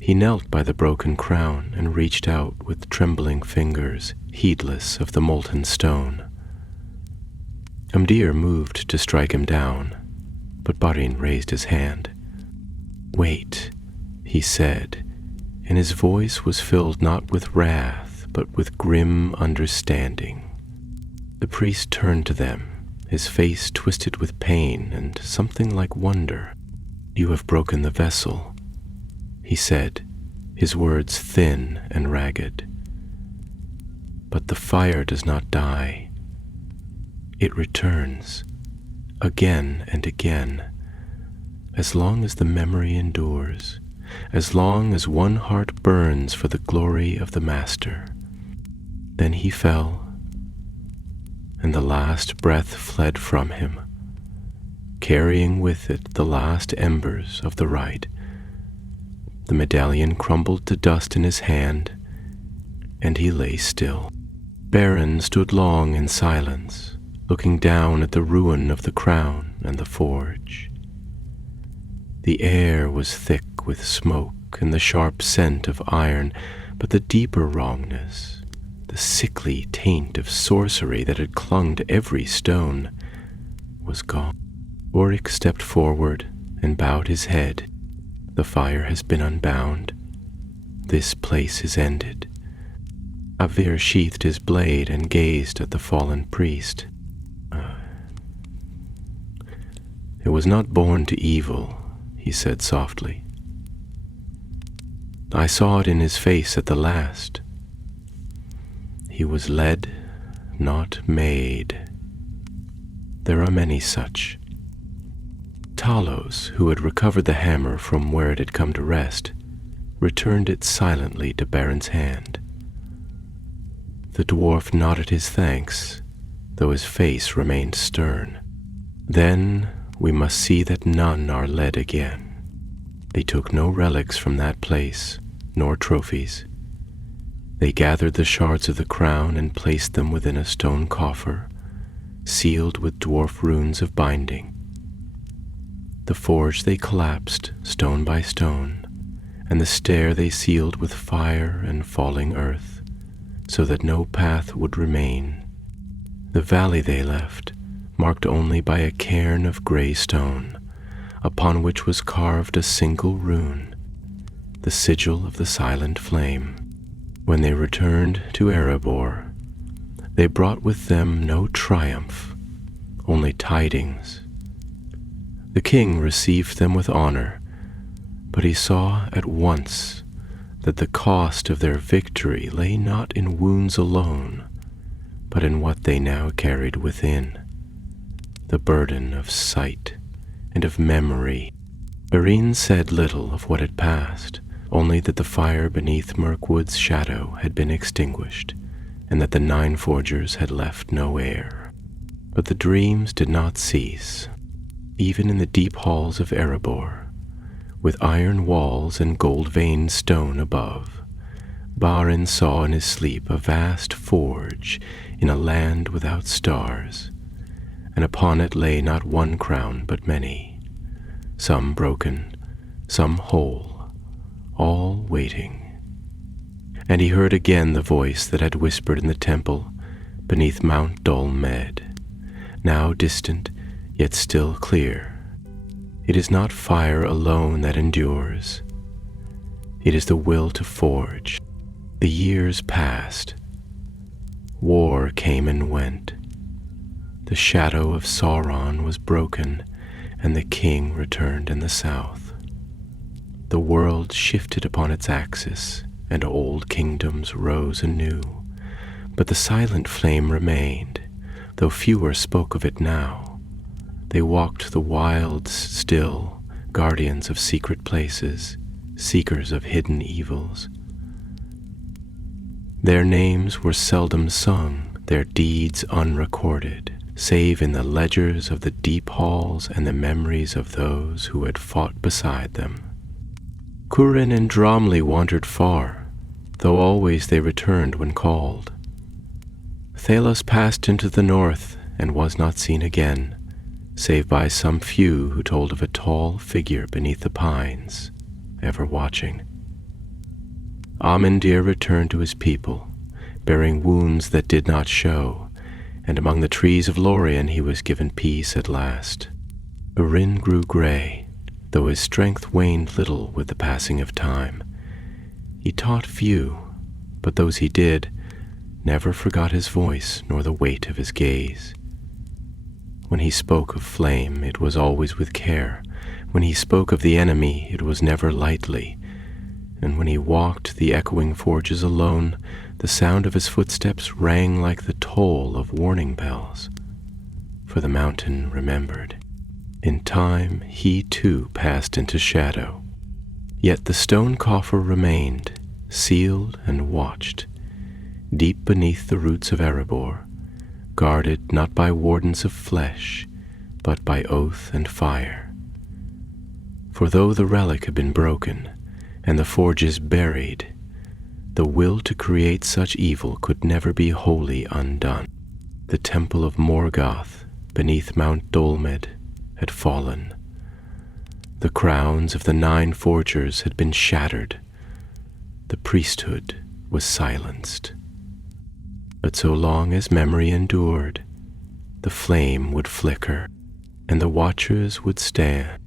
He knelt by the broken crown and reached out with trembling fingers, heedless of the molten stone. Amdir moved to strike him down, but Barin raised his hand. "Wait," he said, and his voice was filled not with wrath, but with grim understanding. The priest turned to them, his face twisted with pain and something like wonder. "You have broken the vessel," he said, his words thin and ragged. "But the fire does not die. It returns, again and again, as long as the memory endures, as long as one heart burns for the glory of the Master." Then he fell, and the last breath fled from him, carrying with it the last embers of the rite. The medallion crumbled to dust in his hand, and he lay still. Baran stood long in silence, looking down at the ruin of the crown and the forge. The air was thick thick with smoke and the sharp scent of iron, but the deeper wrongness, the sickly taint of sorcery that had clung to every stone, was gone. Oric stepped forward and bowed his head. The fire has been unbound. This place is ended. Avir sheathed his blade and gazed at the fallen priest. It was not born to evil, he said softly. I saw it in his face at the last. He was led, not made. There are many such. Talos, who had recovered the hammer from where it had come to rest, returned it silently to Baron's hand. The dwarf nodded his thanks, though his face remained stern. Then we must see that none are led again. They took no relics from that place, nor trophies. They gathered the shards of the crown and placed them within a stone coffer, sealed with dwarf runes of binding. The forge they collapsed, stone by stone, and the stair they sealed with fire and falling earth, so that no path would remain. The valley they left, marked only by a cairn of grey stone, upon which was carved a single rune, the sigil of the silent flame. When they returned to Erebor, they brought with them no triumph, only tidings. The king received them with honor, but he saw at once that the cost of their victory lay not in wounds alone, but in what they now carried within, the burden of sight and of memory. Irene said little of what had passed, only that the fire beneath Mirkwood's shadow had been extinguished, and that the 9 forgers had left no heir. But the dreams did not cease. Even in the deep halls of Erebor, with iron walls and gold-veined stone above, Barin saw in his sleep a vast forge in a land without stars, and upon it lay not one crown but many, some broken, some whole, all waiting. And he heard again the voice that had whispered in the temple beneath Mount Dolmed, now distant, yet still clear. It is not fire alone that endures. It is the will to forge. The years passed. War came and went. The shadow of Sauron was broken, and the king returned in the south. The world shifted upon its axis, and old kingdoms rose anew. But the silent flame remained, though fewer spoke of it now. They walked the wilds still, guardians of secret places, seekers of hidden evils. Their names were seldom sung, their deeds unrecorded, save in the ledgers of the deep halls and the memories of those who had fought beside them. Curin and Dromley wandered far, though always they returned when called. Thalos passed into the north and was not seen again, save by some few who told of a tall figure beneath the pines, ever watching. Amandir returned to his people, bearing wounds that did not show, and among the trees of Lorien he was given peace at last. Urin grew gray, though his strength waned little with the passing of time. He taught few, but those he did never forgot his voice nor the weight of his gaze. When he spoke of flame, it was always with care. When he spoke of the enemy, it was never lightly. And when he walked the echoing forges alone, the sound of his footsteps rang like the toll of warning bells. For the mountain remembered. In time, he too passed into shadow. Yet the stone coffer remained, sealed and watched, deep beneath the roots of Erebor, guarded not by wardens of flesh, but by oath and fire. For though the relic had been broken, and the forges buried, the will to create such evil could never be wholly undone. The temple of Morgoth, beneath Mount Dolmed, had fallen. The crowns of the 9 forgers had been shattered. The priesthood was silenced. But so long as memory endured, the flame would flicker, and the watchers would stand